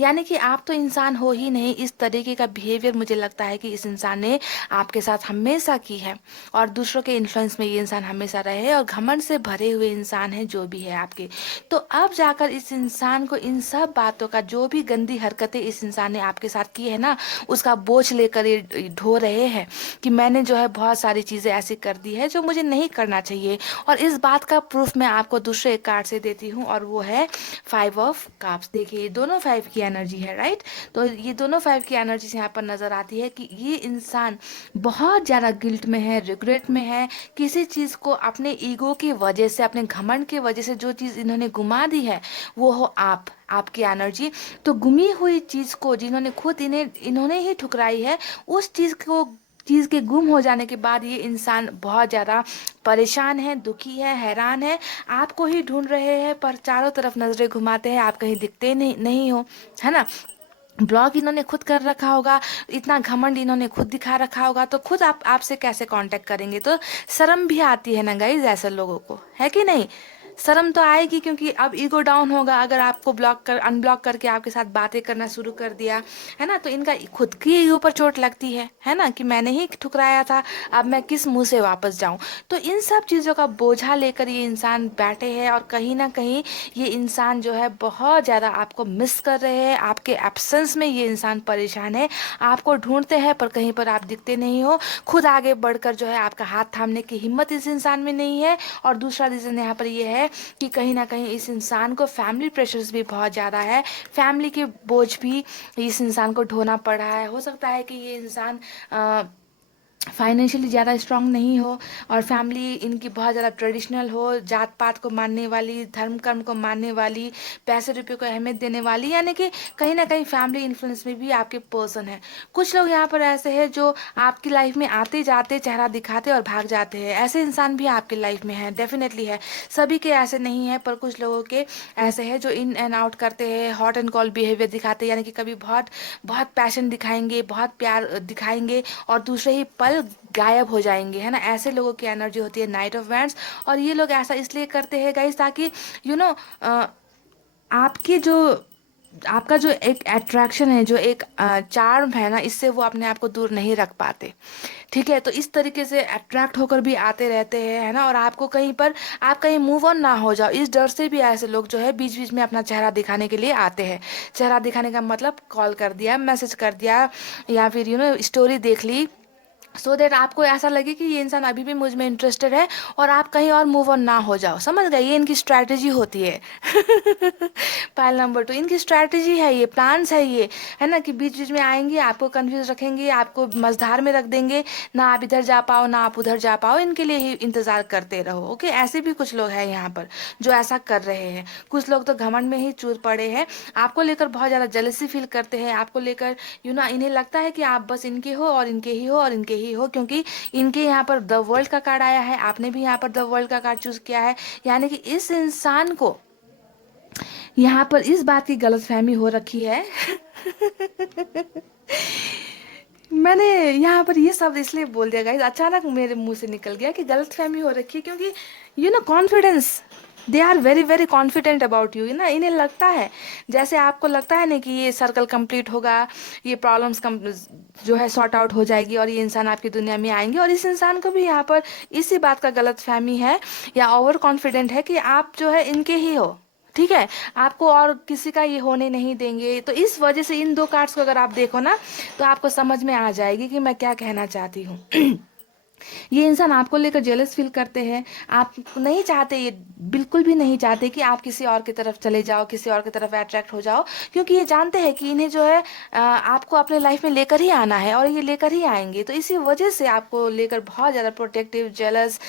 यानी कि आप तो इंसान हो ही नहीं। इस तरीके का बिहेवियर मुझे लगता है कि इस इंसान ने आपके साथ हमेशा की है और दूसरों के इन्फ्लुएंस में ये इंसान हमेशा रहे और घमंड से भरे हुए इंसान है जो भी है आपके। तो अब जाकर इस इंसान को इन सब बातों का, जो भी गंदी हरकतें इस इंसान ने आपके साथ की है ना, उसका बोझ लेकर ये ढो रहे हैं कि मैंने जो है बहुत सारी चीज़ें ऐसी कर दी है जो मुझे नहीं करना चाहिए। और इस बात का प्रूफ मैं आपको दूसरे एक कार्ड से देती हूँ और वो है 5 ऑफ कप्स। देखिए ये दोनों 5 की एनर्जी है, राइट। तो ये दोनों 5 की एनर्जी से यहाँ पर नजर आती है कि ये इंसान बहुत ज़्यादा गिल्ट में है, रिग्रेट में है। किसी चीज़ को अपने ईगो की वजह से, अपने घमंड की वजह से जो चीज़ इन्होंने गुमा दी है वो हो आपकी एनर्जी। तो गुमी हुई चीज़ को जिन्होंने खुद इन्होंने ही ठुकराई है, उस चीज़ के गुम हो जाने के बाद ये इंसान बहुत ज़्यादा परेशान है, दुखी है, हैरान है, आपको ही ढूंढ रहे हैं, पर चारों तरफ नजरें घुमाते हैं, आप कहीं दिखते नहीं हो, है ना। ब्लॉग इन्होंने खुद कर रखा होगा, इतना घमंड इन्होंने खुद दिखा रखा होगा, तो खुद आपसे कैसे कांटेक्ट करेंगे। तो शर्म भी आती है ना गाइज ऐसे लोगों को, है कि नहीं। शर्म तो आएगी क्योंकि अब ईगो डाउन होगा अगर आपको अनब्लॉक करके आपके साथ बातें करना शुरू कर दिया, है ना। तो इनका खुद की ईगो पर चोट लगती है ना, कि मैंने ही ठुकराया था, अब मैं किस मुंह से वापस जाऊं। तो इन सब चीज़ों का बोझा लेकर ये इंसान बैठे हैं और कहीं ना कहीं ये इंसान जो है बहुत ज़्यादा आपको मिस कर रहे हैं। आपके एब्सेंस में ये इंसान परेशान है, आपको ढूंढते हैं पर कहीं पर आप दिखते नहीं हो। खुद आगे बढ़कर जो है आपका हाथ थामने की हिम्मत इस इंसान में नहीं है। और दूसरा रीज़न यहाँ पर ये है कि कहीं ना कहीं इस इंसान को फैमिली प्रेशर्स भी बहुत ज़्यादा है, फैमिली के बोझ भी इस इंसान को ढोना पड़ रहा है। हो सकता है कि ये इंसान फाइनेंशियली ज़्यादा स्ट्रांग नहीं हो और फैमिली इनकी बहुत ज़्यादा ट्रेडिशनल हो, जात पात को मानने वाली, धर्म कर्म को मानने वाली, पैसे रुपये को अहमियत देने वाली, यानी कि कहीं ना कहीं फैमिली इन्फ्लुएंस में भी आपके पर्सन है। कुछ लोग यहाँ पर ऐसे हैं जो आपकी लाइफ में आते जाते चेहरा दिखाते और भाग जाते हैं, ऐसे इंसान भी आपकी लाइफ में है, डेफिनेटली है। सभी के ऐसे नहीं है, पर कुछ लोगों के ऐसे है जो इन एंड आउट करते हैं, हॉट एंड कॉल बिहेवियर दिखाते हैं, यानी कि कभी बहुत बहुत पैशन दिखाएंगे, बहुत प्यार दिखाएंगे और दूसरे ही पल गायब हो जाएंगे, है ना। ऐसे लोगों की एनर्जी होती है नाइट ऑफ वैंड्स। और ये लोग ऐसा इसलिए करते हैं गाइस ताकि यू नो आपकी जो आपका जो एक अट्रैक्शन है, जो एक चार्म है ना, इससे वो अपने आप को दूर नहीं रख पाते। ठीक है, तो इस तरीके से अट्रैक्ट होकर भी आते रहते हैं, है ना। और आपको कहीं पर आप कहीं मूव ऑन ना हो जाओ, इस डर से भी ऐसे लोग जो है बीच बीच में अपना चेहरा दिखाने के लिए आते हैं। चेहरा दिखाने का मतलब कॉल कर दिया, मैसेज कर दिया, या फिर स्टोरी देख ली, सो दैट आपको ऐसा लगे कि ये इंसान अभी भी मुझ में इंटरेस्टेड है और आप कहीं और मूव ऑन ना हो जाओ। समझ गए, ये इनकी स्ट्रैटेजी होती है। पहल नंबर 2, इनकी स्ट्रैटेजी है, ये प्लान्स है ये, है ना, कि बीच बीच में आएंगे, आपको कंफ्यूज रखेंगे, आपको मझधार में रख देंगे, ना आप इधर जा पाओ ना आप उधर जा पाओ, इनके लिए ही इंतजार करते रहो। ओके, ऐसे भी कुछ लोग हैं यहाँ पर जो ऐसा कर रहे हैं। कुछ लोग तो घमंड में ही चूर पड़े हैं, आपको लेकर बहुत ज़्यादा जेलसी फील करते हैं, आपको लेकर इन्हें लगता है कि आप बस इनके हो और इनके ही हो और इनके ही हो, क्योंकि इनके यहाँ पर द वर्ल्ड का कार्ड आया है, आपने भी यहाँ पर द वर्ल्ड का कार्ड चूज किया है। यानी कि इस इंसान को यहाँ पर इस बात की गलतफहमी हो रखी है। मैंने यहाँ पर ये शब्द इसलिए बोल दिया गाइस, अचानक मेरे मुंह से निकल गया कि गलतफहमी हो रखी है, क्योंकि confidence, they are very very confident about you ना। इन्हें लगता है, जैसे आपको लगता है ना कि ये सर्कल कंप्लीट होगा, ये प्रॉब्लम्स कम जो है सॉर्ट आउट हो जाएगी और ये इंसान आपकी दुनिया में आएंगे, और इस इंसान को भी यहाँ पर इसी बात का गलतफहमी है या ओवर कॉन्फिडेंट है कि आप जो है इनके ही हो। ठीक है, आपको और किसी का ये होने नहीं देंगे। तो इस वजह से इन दो कार्ड्स को अगर आप देखो ना, तो आपको समझ में आ जाएगी कि मैं क्या कहना चाहती हूँ। ये इंसान आपको लेकर जेलस फील करते हैं, आप नहीं चाहते, ये बिल्कुल भी नहीं चाहते कि आप किसी और की तरफ चले जाओ, किसी और की तरफ अट्रैक्ट हो जाओ, क्योंकि ये जानते हैं कि इन्हें जो है आपको अपने लाइफ में लेकर ही आना है और ये लेकर ही आएंगे। तो इसी वजह से आपको लेकर बहुत ज़्यादा प्रोटेक्टिव, जेलस,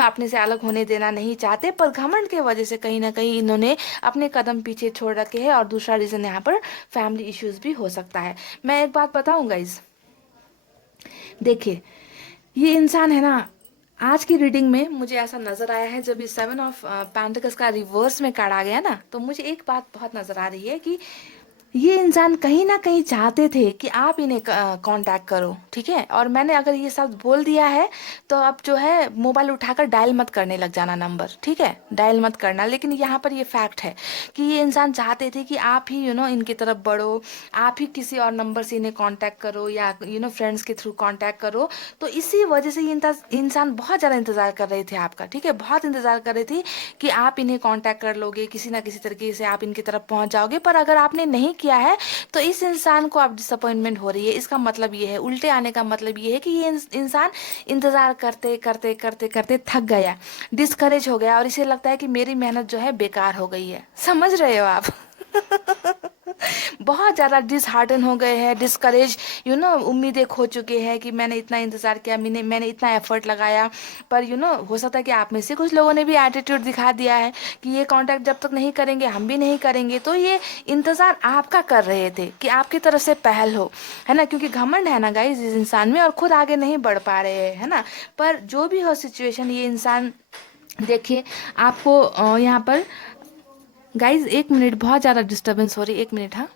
अपने से अलग होने देना नहीं चाहते, पर घमंड के वजह से कहीं ना कहीं इन्होंने अपने कदम पीछे छोड़ रखे हैं। और दूसरा रीज़न यहाँ पर फैमिली इश्यूज भी हो सकता है। मैं एक बात बताऊँगा इस, देखिए, ये इंसान है ना, आज की रीडिंग में मुझे ऐसा नजर आया है, जब ये 7 ऑफ पेंटिकल्स का रिवर्स में कार्ड आ गया ना, तो मुझे एक बात बहुत नजर आ रही है कि ये इंसान कहीं ना कहीं चाहते थे कि आप इन्हें कांटेक्ट करो। ठीक है, और मैंने अगर ये शब्द बोल दिया है तो आप जो है मोबाइल उठाकर डायल मत करने लग जाना नंबर। ठीक है, डायल मत करना। लेकिन यहाँ पर ये फैक्ट है कि ये इंसान चाहते थे कि आप ही इनकी तरफ बढ़ो, आप ही किसी और नंबर से इन्हें कांटेक्ट करो या फ्रेंड्स के थ्रू कांटेक्ट करो। तो इसी वजह से ये इंसान बहुत ज़्यादा इंतज़ार कर रहे थे आपका। ठीक है, बहुत इंतज़ार कर रहे थे कि आप इन्हें कांटेक्ट कर लोगे, किसी ना किसी तरीके से आप इनकी तरफ पहुंच जाओगे। पर अगर आपने नहीं किया है तो इस इंसान को आप डिसअपॉइंटमेंट हो रही है। इसका मतलब ये है, उल्टे आने का मतलब ये है कि ये इंसान इंतजार करते करते करते करते थक गया, डिस्करेज हो गया, और इसे लगता है कि मेरी मेहनत जो है बेकार हो गई है। समझ रहे हो आप? बहुत ज़्यादा डिसहार्टन हो गए हैं, डिस्करेज, उम्मीदें खो चुके हैं कि मैंने इतना इंतज़ार किया, मैंने इतना एफर्ट लगाया, पर हो सकता है कि आप में से कुछ लोगों ने भी एटीट्यूड दिखा दिया है कि ये कांटेक्ट जब तक नहीं करेंगे हम भी नहीं करेंगे। तो ये इंतज़ार आपका कर रहे थे कि आपकी तरफ से पहल हो, है ना, क्योंकि घमंड है ना गाइस इस इंसान में, और खुद आगे नहीं बढ़ पा रहे हैं, है ना। पर जो भी हो सिचुएशन, ये इंसान, देखिए, आपको यहाँ पर गाइज 1 मिनट, बहुत ज़्यादा डिस्टर्बेंस हो रही है, 1 मिनट। हाँ,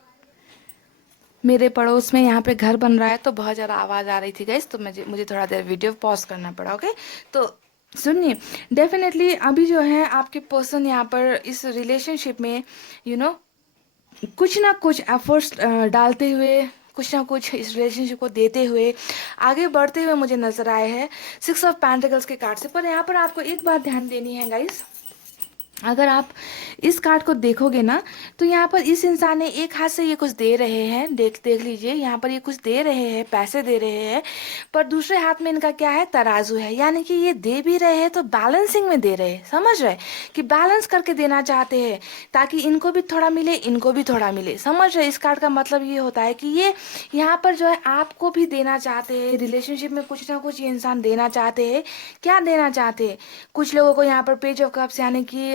मेरे पड़ोस में यहाँ पे घर बन रहा है तो बहुत ज़्यादा आवाज़ आ रही थी गाइज, तो मुझे थोड़ा देर वीडियो पॉज करना पड़ा। ओके, तो सुनिए, डेफिनेटली अभी जो है आपके पर्सन यहाँ पर इस रिलेशनशिप में यू नो कुछ ना कुछ एफर्ट्स डालते हुए, कुछ ना कुछ इस रिलेशनशिप को देते हुए आगे बढ़ते हुए मुझे नजर आए हैं 6 ऑफ पेंटिकल्स के कार्ड से। पर यहाँ पर आपको एक बात ध्यान देनी है गाइज, अगर आप इस कार्ड को देखोगे ना, तो यहाँ पर इस इंसान ने एक हाथ से ये कुछ दे रहे हैं, देख लीजिए, यहाँ पर ये कुछ दे रहे हैं, पैसे दे रहे हैं, पर दूसरे हाथ में इनका क्या है, तराजू है। यानी कि ये दे भी रहे हैं तो बैलेंसिंग में दे रहे हैं, समझ रहे, कि बैलेंस करके देना चाहते हैं, ताकि इनको भी थोड़ा मिले, इनको भी थोड़ा मिले। समझ रहे, इस कार्ड का मतलब ये होता है कि ये यहाँ पर जो है आपको भी देना चाहते हैं, रिलेशनशिप में कुछ ना कुछ ये इंसान देना चाहते हैं। क्या देना चाहते हैं? कुछ लोगों को यहाँ पर पेज ऑफ कप्स, यानी कि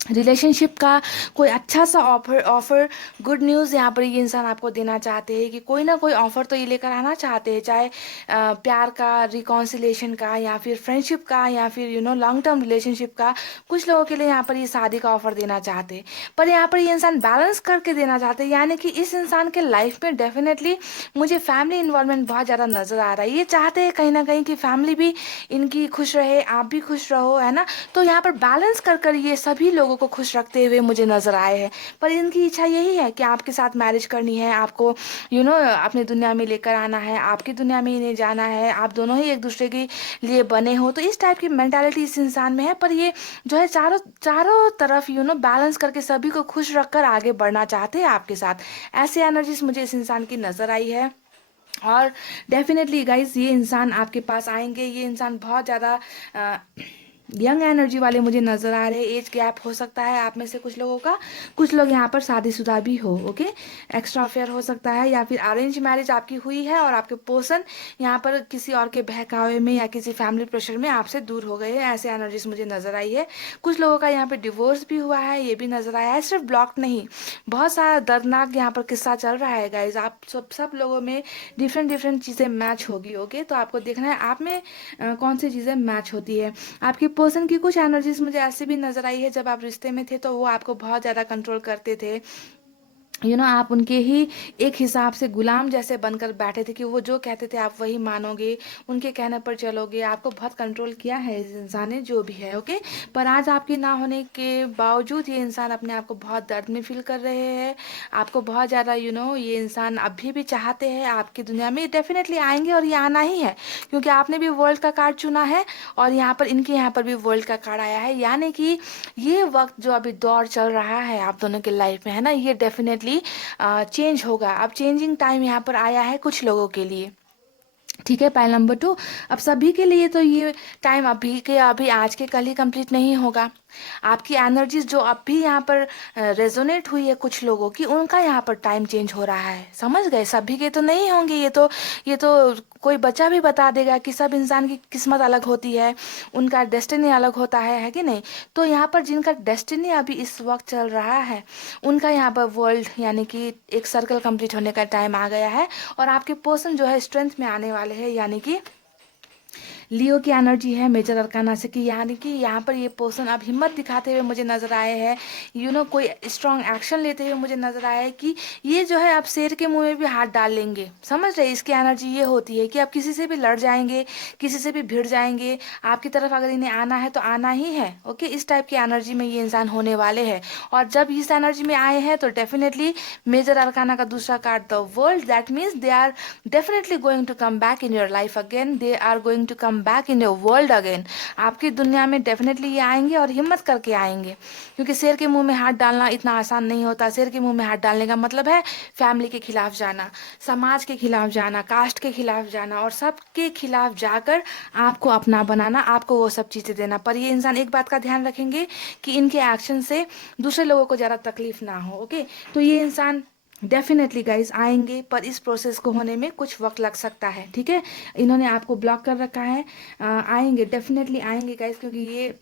रिलेशनशिप का कोई अच्छा सा ऑफर गुड न्यूज़ यहाँ पर ये इंसान आपको देना चाहते हैं, कि कोई ना कोई ऑफर तो ये लेकर आना चाहते हैं, चाहे प्यार का, रिकॉन्सिलेशन का, या फिर फ्रेंडशिप का, या फिर लॉन्ग टर्म रिलेशनशिप का। कुछ लोगों के लिए यहाँ पर ये शादी का ऑफर देना चाहते हैं, पर यहाँ पर ये इंसान बैलेंस करके देना चाहते हैं। यानी कि इस इंसान के लाइफ में डेफिनेटली मुझे फैमिली इन्वॉल्वमेंट बहुत ज़्यादा नज़र आ रहा है। ये चाहते हैं कहीं ना कहीं कि फैमिली भी इनकी खुश रहे, आप भी खुश रहो, है ना। तो यहाँ पर बैलेंस कर ये सभी लोगों को खुश रखते हुए मुझे नजर आए हैं। पर इनकी इच्छा यही है कि आपके साथ मैरिज करनी है, आपको अपनी दुनिया में लेकर आना है, आपकी दुनिया में इन्हें जाना है, आप दोनों ही एक दूसरे के लिए बने हो। तो इस टाइप की मेंटालिटी इस इंसान में है। पर ये जो है चारों चारों तरफ बैलेंस करके सभी को खुश रखकर आगे बढ़ना चाहते हैं आपके साथ। ऐसी एनर्जीज मुझे इस इंसान की नजर आई है। और डेफिनेटली गाइस ये इंसान आपके पास आएंगे। ये इंसान बहुत ज़्यादा यंग एनर्जी वाले मुझे नज़र आ रहे हैं। एज गैप हो सकता है आप में से कुछ लोगों का, कुछ लोग यहाँ पर शादीशुदा भी हो, ओके। एक्स्ट्रा अफेयर हो सकता है, या फिर अरेंज मैरिज आपकी हुई है और आपके पर्सन यहाँ पर किसी और के बहकावे में या किसी फैमिली प्रेशर में आपसे दूर हो गए हैं। ऐसे एनर्जीज मुझे नज़र आई है। कुछ लोगों का यहाँ पर डिवोर्स भी हुआ है, ये भी नज़र आया है। सिर्फ ब्लॉक नहीं, बहुत सारा दर्दनाक यहाँ पर किस्सा चल रहा है गाइज। आप सब लोगों में डिफरेंट डिफरेंट चीज़ें मैच होगी, ओके। तो आपको देखना है आप में कौन सी चीज़ें मैच होती है। आपकी पर्सन की कुछ एनर्जीज मुझे ऐसी भी नजर आई है, जब आप रिश्ते में थे तो वो आपको बहुत ज़्यादा कंट्रोल करते थे। आप उनके ही एक हिसाब से गुलाम जैसे बनकर बैठे थे, कि वो जो कहते थे आप वही मानोगे, उनके कहने पर चलोगे। आपको बहुत कंट्रोल किया है इस इंसान ने, जो भी है, ओके। पर आज आपके ना होने के बावजूद ये इंसान अपने आप को बहुत दर्द में फील कर रहे हैं। आपको बहुत ज़्यादा ये इंसान अभी भी चाहते हैं आपकी दुनिया में। डेफिनेटली आएंगे और ये आना ही है, क्योंकि आपने भी वर्ल्ड का कार्ड चुना है और यहाँ पर इनके यहाँ पर भी वर्ल्ड का कार्ड आया है। यानी कि ये वक्त जो अभी दौर चल रहा है आप दोनों के लाइफ में, है ना, ये डेफिनेटली चेंज होगा। अब चेंजिंग टाइम यहाँ पर आया है कुछ लोगों के लिए, ठीक है। पॉइंट नंबर 2, अब सभी के लिए तो ये टाइम अभी के अभी आज के कल ही कंप्लीट नहीं होगा। आपकी एनर्जीज जो अब भी यहाँ पर रेजोनेट हुई है कुछ लोगों की, उनका यहाँ पर टाइम चेंज हो रहा है, समझ गए। सभी के तो नहीं होंगे, ये तो कोई बच्चा भी बता देगा कि सब इंसान की किस्मत अलग होती है, उनका डेस्टिनी अलग होता है कि नहीं। तो यहाँ पर जिनका डेस्टिनी अभी इस वक्त चल रहा है, उनका यहाँ पर वर्ल्ड यानी कि एक सर्कल कंप्लीट होने का टाइम आ गया है। और आपके पर्सन जो है स्ट्रेंथ में आने वाले हैं, यानी कि लियो की एनर्जी है मेजर अरकाना से, कि यानी कि यहाँ पर ये पर्सन अब हिम्मत दिखाते हुए मुझे नजर आए हैं। कोई स्ट्रॉन्ग एक्शन लेते हुए मुझे नजर आया है, कि ये जो है अब शेर के मुंह में भी हाथ डाल लेंगे, समझ रहे। इसकी एनर्जी ये होती है कि अब किसी से भी लड़ जाएंगे, किसी से भी भिड़ जाएंगे। आपकी तरफ अगर इन्हें आना है तो आना ही है, ओके। इस टाइप की एनर्जी में ये इंसान होने वाले हैं। और जब इस एनर्जी में आए हैं तो डेफिनेटली मेजर अरकाना का दूसरा card the world, that means they are definitely going to come back in your life again, they are going to come back in your world again. आपकी दुनिया में डेफिनेटली ये आएंगे और हिम्मत करके आएंगे, क्योंकि शेर के मुंह में हाथ डालना इतना आसान नहीं होता। शेर के मुंह में हाथ डालने का मतलब है फैमिली के खिलाफ जाना, समाज के खिलाफ जाना, कास्ट के खिलाफ जाना, और सबके खिलाफ जाकर आपको अपना बनाना, आपको वो सब चीज़ें देना। पर ये इंसान एक बात का ध्यान रखेंगे कि इनके एक्शन से दूसरे लोगों को ज़्यादा तकलीफ ना हो, ओके। तो ये इंसान डेफिनेटली गाइस आएंगे, पर इस प्रोसेस को होने में कुछ वक्त लग सकता है, ठीक है। इन्होंने आपको ब्लॉक कर रखा है, आएंगे, डेफिनेटली आएंगे गाइस, क्योंकि ये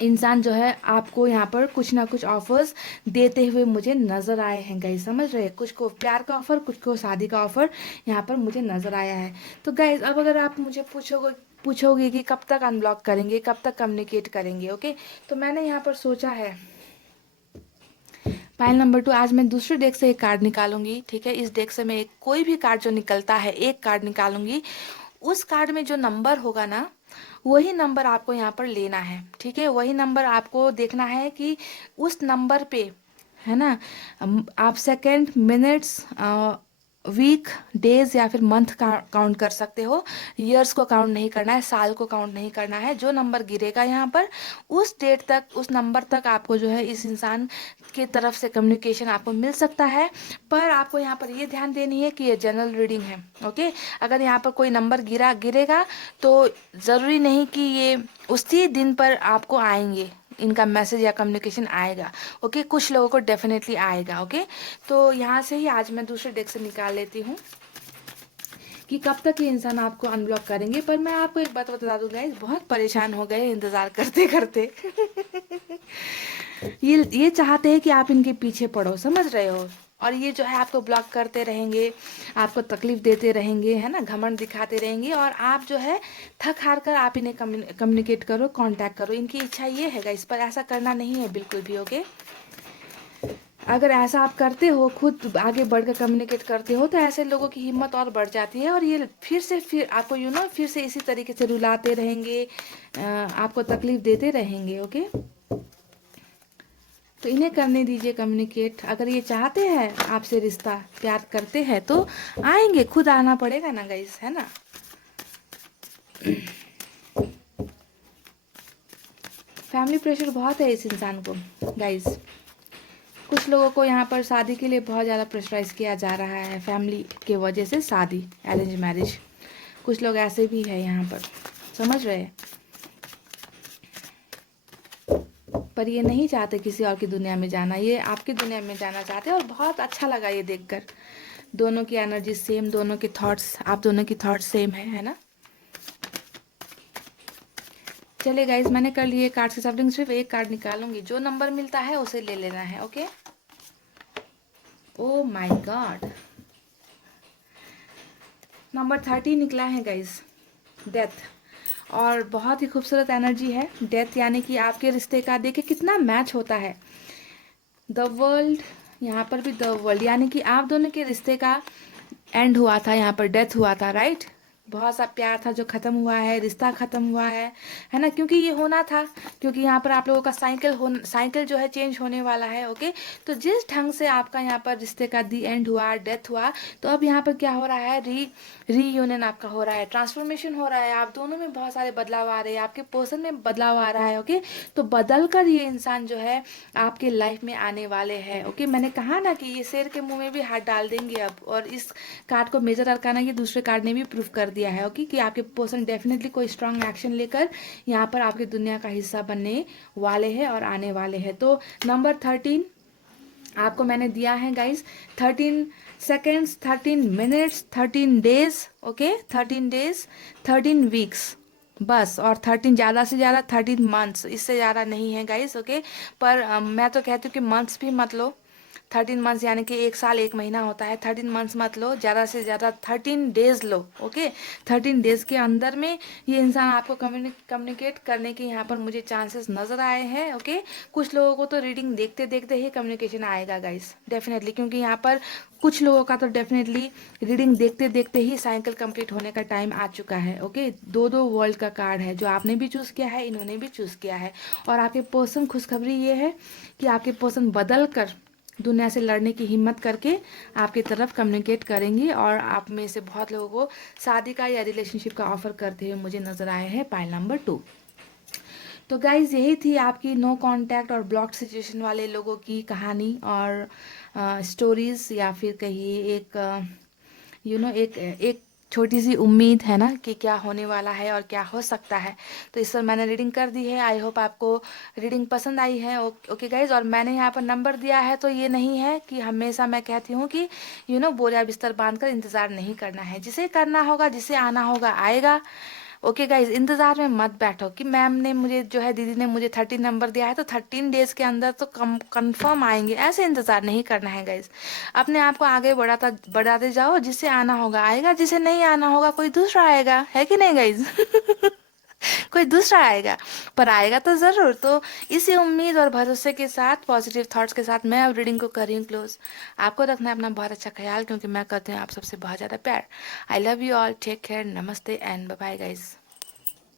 इंसान जो है आपको यहाँ पर कुछ ना कुछ ऑफर्स देते हुए मुझे नजर आए हैं गाइस, समझ रहे हैं। कुछ को प्यार का ऑफर, कुछ को शादी का ऑफर यहाँ पर मुझे नजर आया है। तो गाइस अब अगर आप मुझे पूछोगे कि कब तक अनब्लॉक करेंगे, कब तक कम्युनिकेट करेंगे, ओके। तो मैंने यहाँ पर सोचा है, पाइल नंबर 2, आज मैं दूसरे डेक से एक कार्ड निकालूंगी, ठीक है। इस डेक से मैं कोई भी कार्ड जो निकलता है एक कार्ड निकालूंगी। उस कार्ड में जो नंबर होगा ना, वही नंबर आपको यहाँ पर लेना है, ठीक है। वही नंबर आपको देखना है कि उस नंबर पे, है ना, आप सेकेंड, मिनट्स, वीक, डेज या फिर मंथ का काउंट कर सकते हो। ईयर्स को काउंट नहीं करना है, साल को काउंट नहीं करना है। जो नंबर गिरेगा यहाँ पर, उस डेट तक, उस नंबर तक आपको जो है इस इंसान की तरफ से कम्युनिकेशन आपको मिल सकता है। पर आपको यहाँ पर ये ध्यान देनी है कि ये जनरल रीडिंग है, ओके। अगर यहाँ पर कोई नंबर गिरेगा तो ज़रूरी नहीं कि ये उसी दिन पर आपको आएंगे, इनका मैसेज या कम्युनिकेशन आएगा, ओके। कुछ लोगों को डेफिनेटली आएगा, ओके। तो यहाँ से ही आज मैं दूसरे डेक से निकाल लेती हूँ कि कब तक ये इंसान आपको अनब्लॉक करेंगे। पर मैं आपको एक बात बता दूँ गाइस, बहुत परेशान हो गए इंतज़ार करते करते। ये चाहते हैं कि आप इनके पीछे पड़ो, समझ रहे हो। और ये जो है आपको ब्लॉक करते रहेंगे, आपको तकलीफ देते रहेंगे, है ना, घमंड दिखाते रहेंगे। और आप जो है थक हार कर आप इन्हें कम्युनिकेट करो, कांटेक्ट करो। इनकी इच्छा ये है गाइस, पर ऐसा करना नहीं है बिल्कुल भी, ओके। अगर ऐसा आप करते हो, खुद आगे बढ़कर कम्युनिकेट करते हो, तो ऐसे लोगों की हिम्मत और बढ़ जाती है, और ये फिर आपको फिर से इसी तरीके से रुलाते रहेंगे, आपको तकलीफ देते रहेंगे, ओके। तो इन्हें करने दीजिए कम्युनिकेट। अगर ये चाहते हैं आपसे रिश्ता, प्यार करते हैं, तो आएंगे, खुद आना पड़ेगा ना गाइस, है ना। फैमिली प्रेशर बहुत है इस इंसान को गाइस। कुछ लोगों को यहाँ पर शादी के लिए बहुत ज़्यादा प्रेशराइज किया जा रहा है, फैमिली के वजह से शादी, अरेंज मैरिज। कुछ लोग ऐसे भी है यहाँ पर, समझ रहे हैं, पर ये नहीं चाहते किसी और की दुनिया में जाना, ये आपकी दुनिया में जाना चाहते हैं। और बहुत अच्छा लगा ये देखकर, दोनों की एनर्जी सेम, दोनों के थॉट्स, आप दोनों की थॉट्स सेम है ना। चलिए गाइज, मैंने कर लिए कार्ड से सफरिंग, सिर्फ एक कार्ड निकालूंगी, जो नंबर मिलता है उसे ले लेना है। Okay. Oh my God, number 30 निकला है गाइज, डेथ। और बहुत ही खूबसूरत एनर्जी है डेथ, यानी कि आपके रिश्ते का देखिए कितना मैच होता है। द वर्ल्ड, यहाँ पर भी द वर्ल्ड, यानी कि आप दोनों के रिश्ते का एंड हुआ था, यहाँ पर डेथ हुआ था, राइट। बहुत सा प्यार था जो खत्म हुआ है, रिश्ता खत्म हुआ है ना, क्योंकि ये होना था, क्योंकि यहाँ पर आप लोगों का साइकिल जो है चेंज होने वाला है। ओके, तो जिस ढंग से आपका यहाँ पर रिश्ते का दी एंड हुआ, डेथ हुआ, तो अब यहाँ पर क्या हो रहा है, रीयूनियन आपका हो रहा है, ट्रांसफॉर्मेशन हो रहा है, आप दोनों में बहुत सारे बदलाव आ रहे हैं, आपके पर्सन में बदलाव आ रहा है। ओके, तो बदल कर ये इंसान जो है आपके लाइफ में आने वाले हैं। ओके, मैंने कहा ना कि ये शेर के मुंह में भी हाथ डाल देंगे अब, और इस कार्ड को मेजर अरकाना ये दूसरे कार्ड ने भी प्रूफ कर दिया है। ओके, कि आपके पर्सन डेफिनेटली कोई स्ट्रांग एक्शन लेकर यहाँ पर आपकी दुनिया का हिस्सा बनने वाले हैं और आने वाले हैं। तो नंबर 13 आपको मैंने दिया है guys, 13 seconds, 13 minutes, 13 days. Okay, 13 days, 13 weeks बस, और 13 ज़्यादा से ज़्यादा 13 मंथ्स, इससे ज़्यादा नहीं है गाइस। ओके, पर मैं तो कहती हूँ कि मंथ्स भी मत लो, 13 मंथ्स यानी कि 1 साल 1 महीना होता है, 13 मंथ्स मत लो, ज़्यादा से ज़्यादा 13 डेज लो। ओके, 13 डेज के अंदर में ये इंसान आपको कम्युनिकेट करने के यहाँ पर मुझे चांसेस नज़र आए हैं। ओके, कुछ लोगों को तो रीडिंग देखते देखते ही कम्युनिकेशन आएगा गाइस, डेफिनेटली, क्योंकि यहाँ पर कुछ लोगों का तो डेफिनेटली रीडिंग देखते देखते ही साइकिल कंप्लीट होने का टाइम आ चुका है। ओके, दो दो वर्ल्ड का कार्ड है, जो आपने भी चूज़ किया है, इन्होंने भी चूज़ किया है। और आपके पर्सन, खुशखबरी ये है कि आपके पर्सन बदल कर दुनिया से लड़ने की हिम्मत करके आपकी तरफ कम्युनिकेट करेंगे, और आप में से बहुत लोगों को शादी का या रिलेशनशिप का ऑफर करते हुए मुझे नज़र आए हैं पाइल नंबर 2। तो गाइज, यही थी आपकी नो कांटेक्ट और ब्लॉक सिचुएशन वाले लोगों की कहानी और स्टोरीज, या फिर कहिए एक एक छोटी सी उम्मीद है ना कि क्या होने वाला है और क्या हो सकता है। तो इस पर मैंने रीडिंग कर दी है, आई होप आपको रीडिंग पसंद आई है। ओके गाइज, और मैंने यहाँ पर नंबर दिया है, तो ये नहीं है कि हमेशा मैं कहती हूँ कि बोरिया बिस्तर बांध कर इंतज़ार नहीं करना है, जिसे करना होगा, जिसे आना होगा आएगा। ओके गाइज, इंतज़ार में मत बैठो कि मैम ने मुझे जो है, दीदी ने मुझे 13 नंबर दिया है तो 13 डेज के अंदर तो कंफर्म आएंगे, ऐसे इंतज़ार नहीं करना है गाइज। अपने आप को आगे बढ़ाते जाओ, जिसे आना होगा आएगा, जिसे नहीं आना होगा कोई दूसरा आएगा, है कि नहीं गाइज? कोई दूसरा आएगा, पर आएगा तो ज़रूर। तो इसी उम्मीद और भरोसे के साथ, पॉजिटिव थॉट्स के साथ मैं अब रीडिंग को कर रही हूँ क्लोज। आपको रखना है अपना बहुत अच्छा ख्याल, क्योंकि मैं करती हूँ आप सबसे बहुत ज़्यादा प्यार। I love you all, take care, नमस्ते एंड बाय बाय गाइज।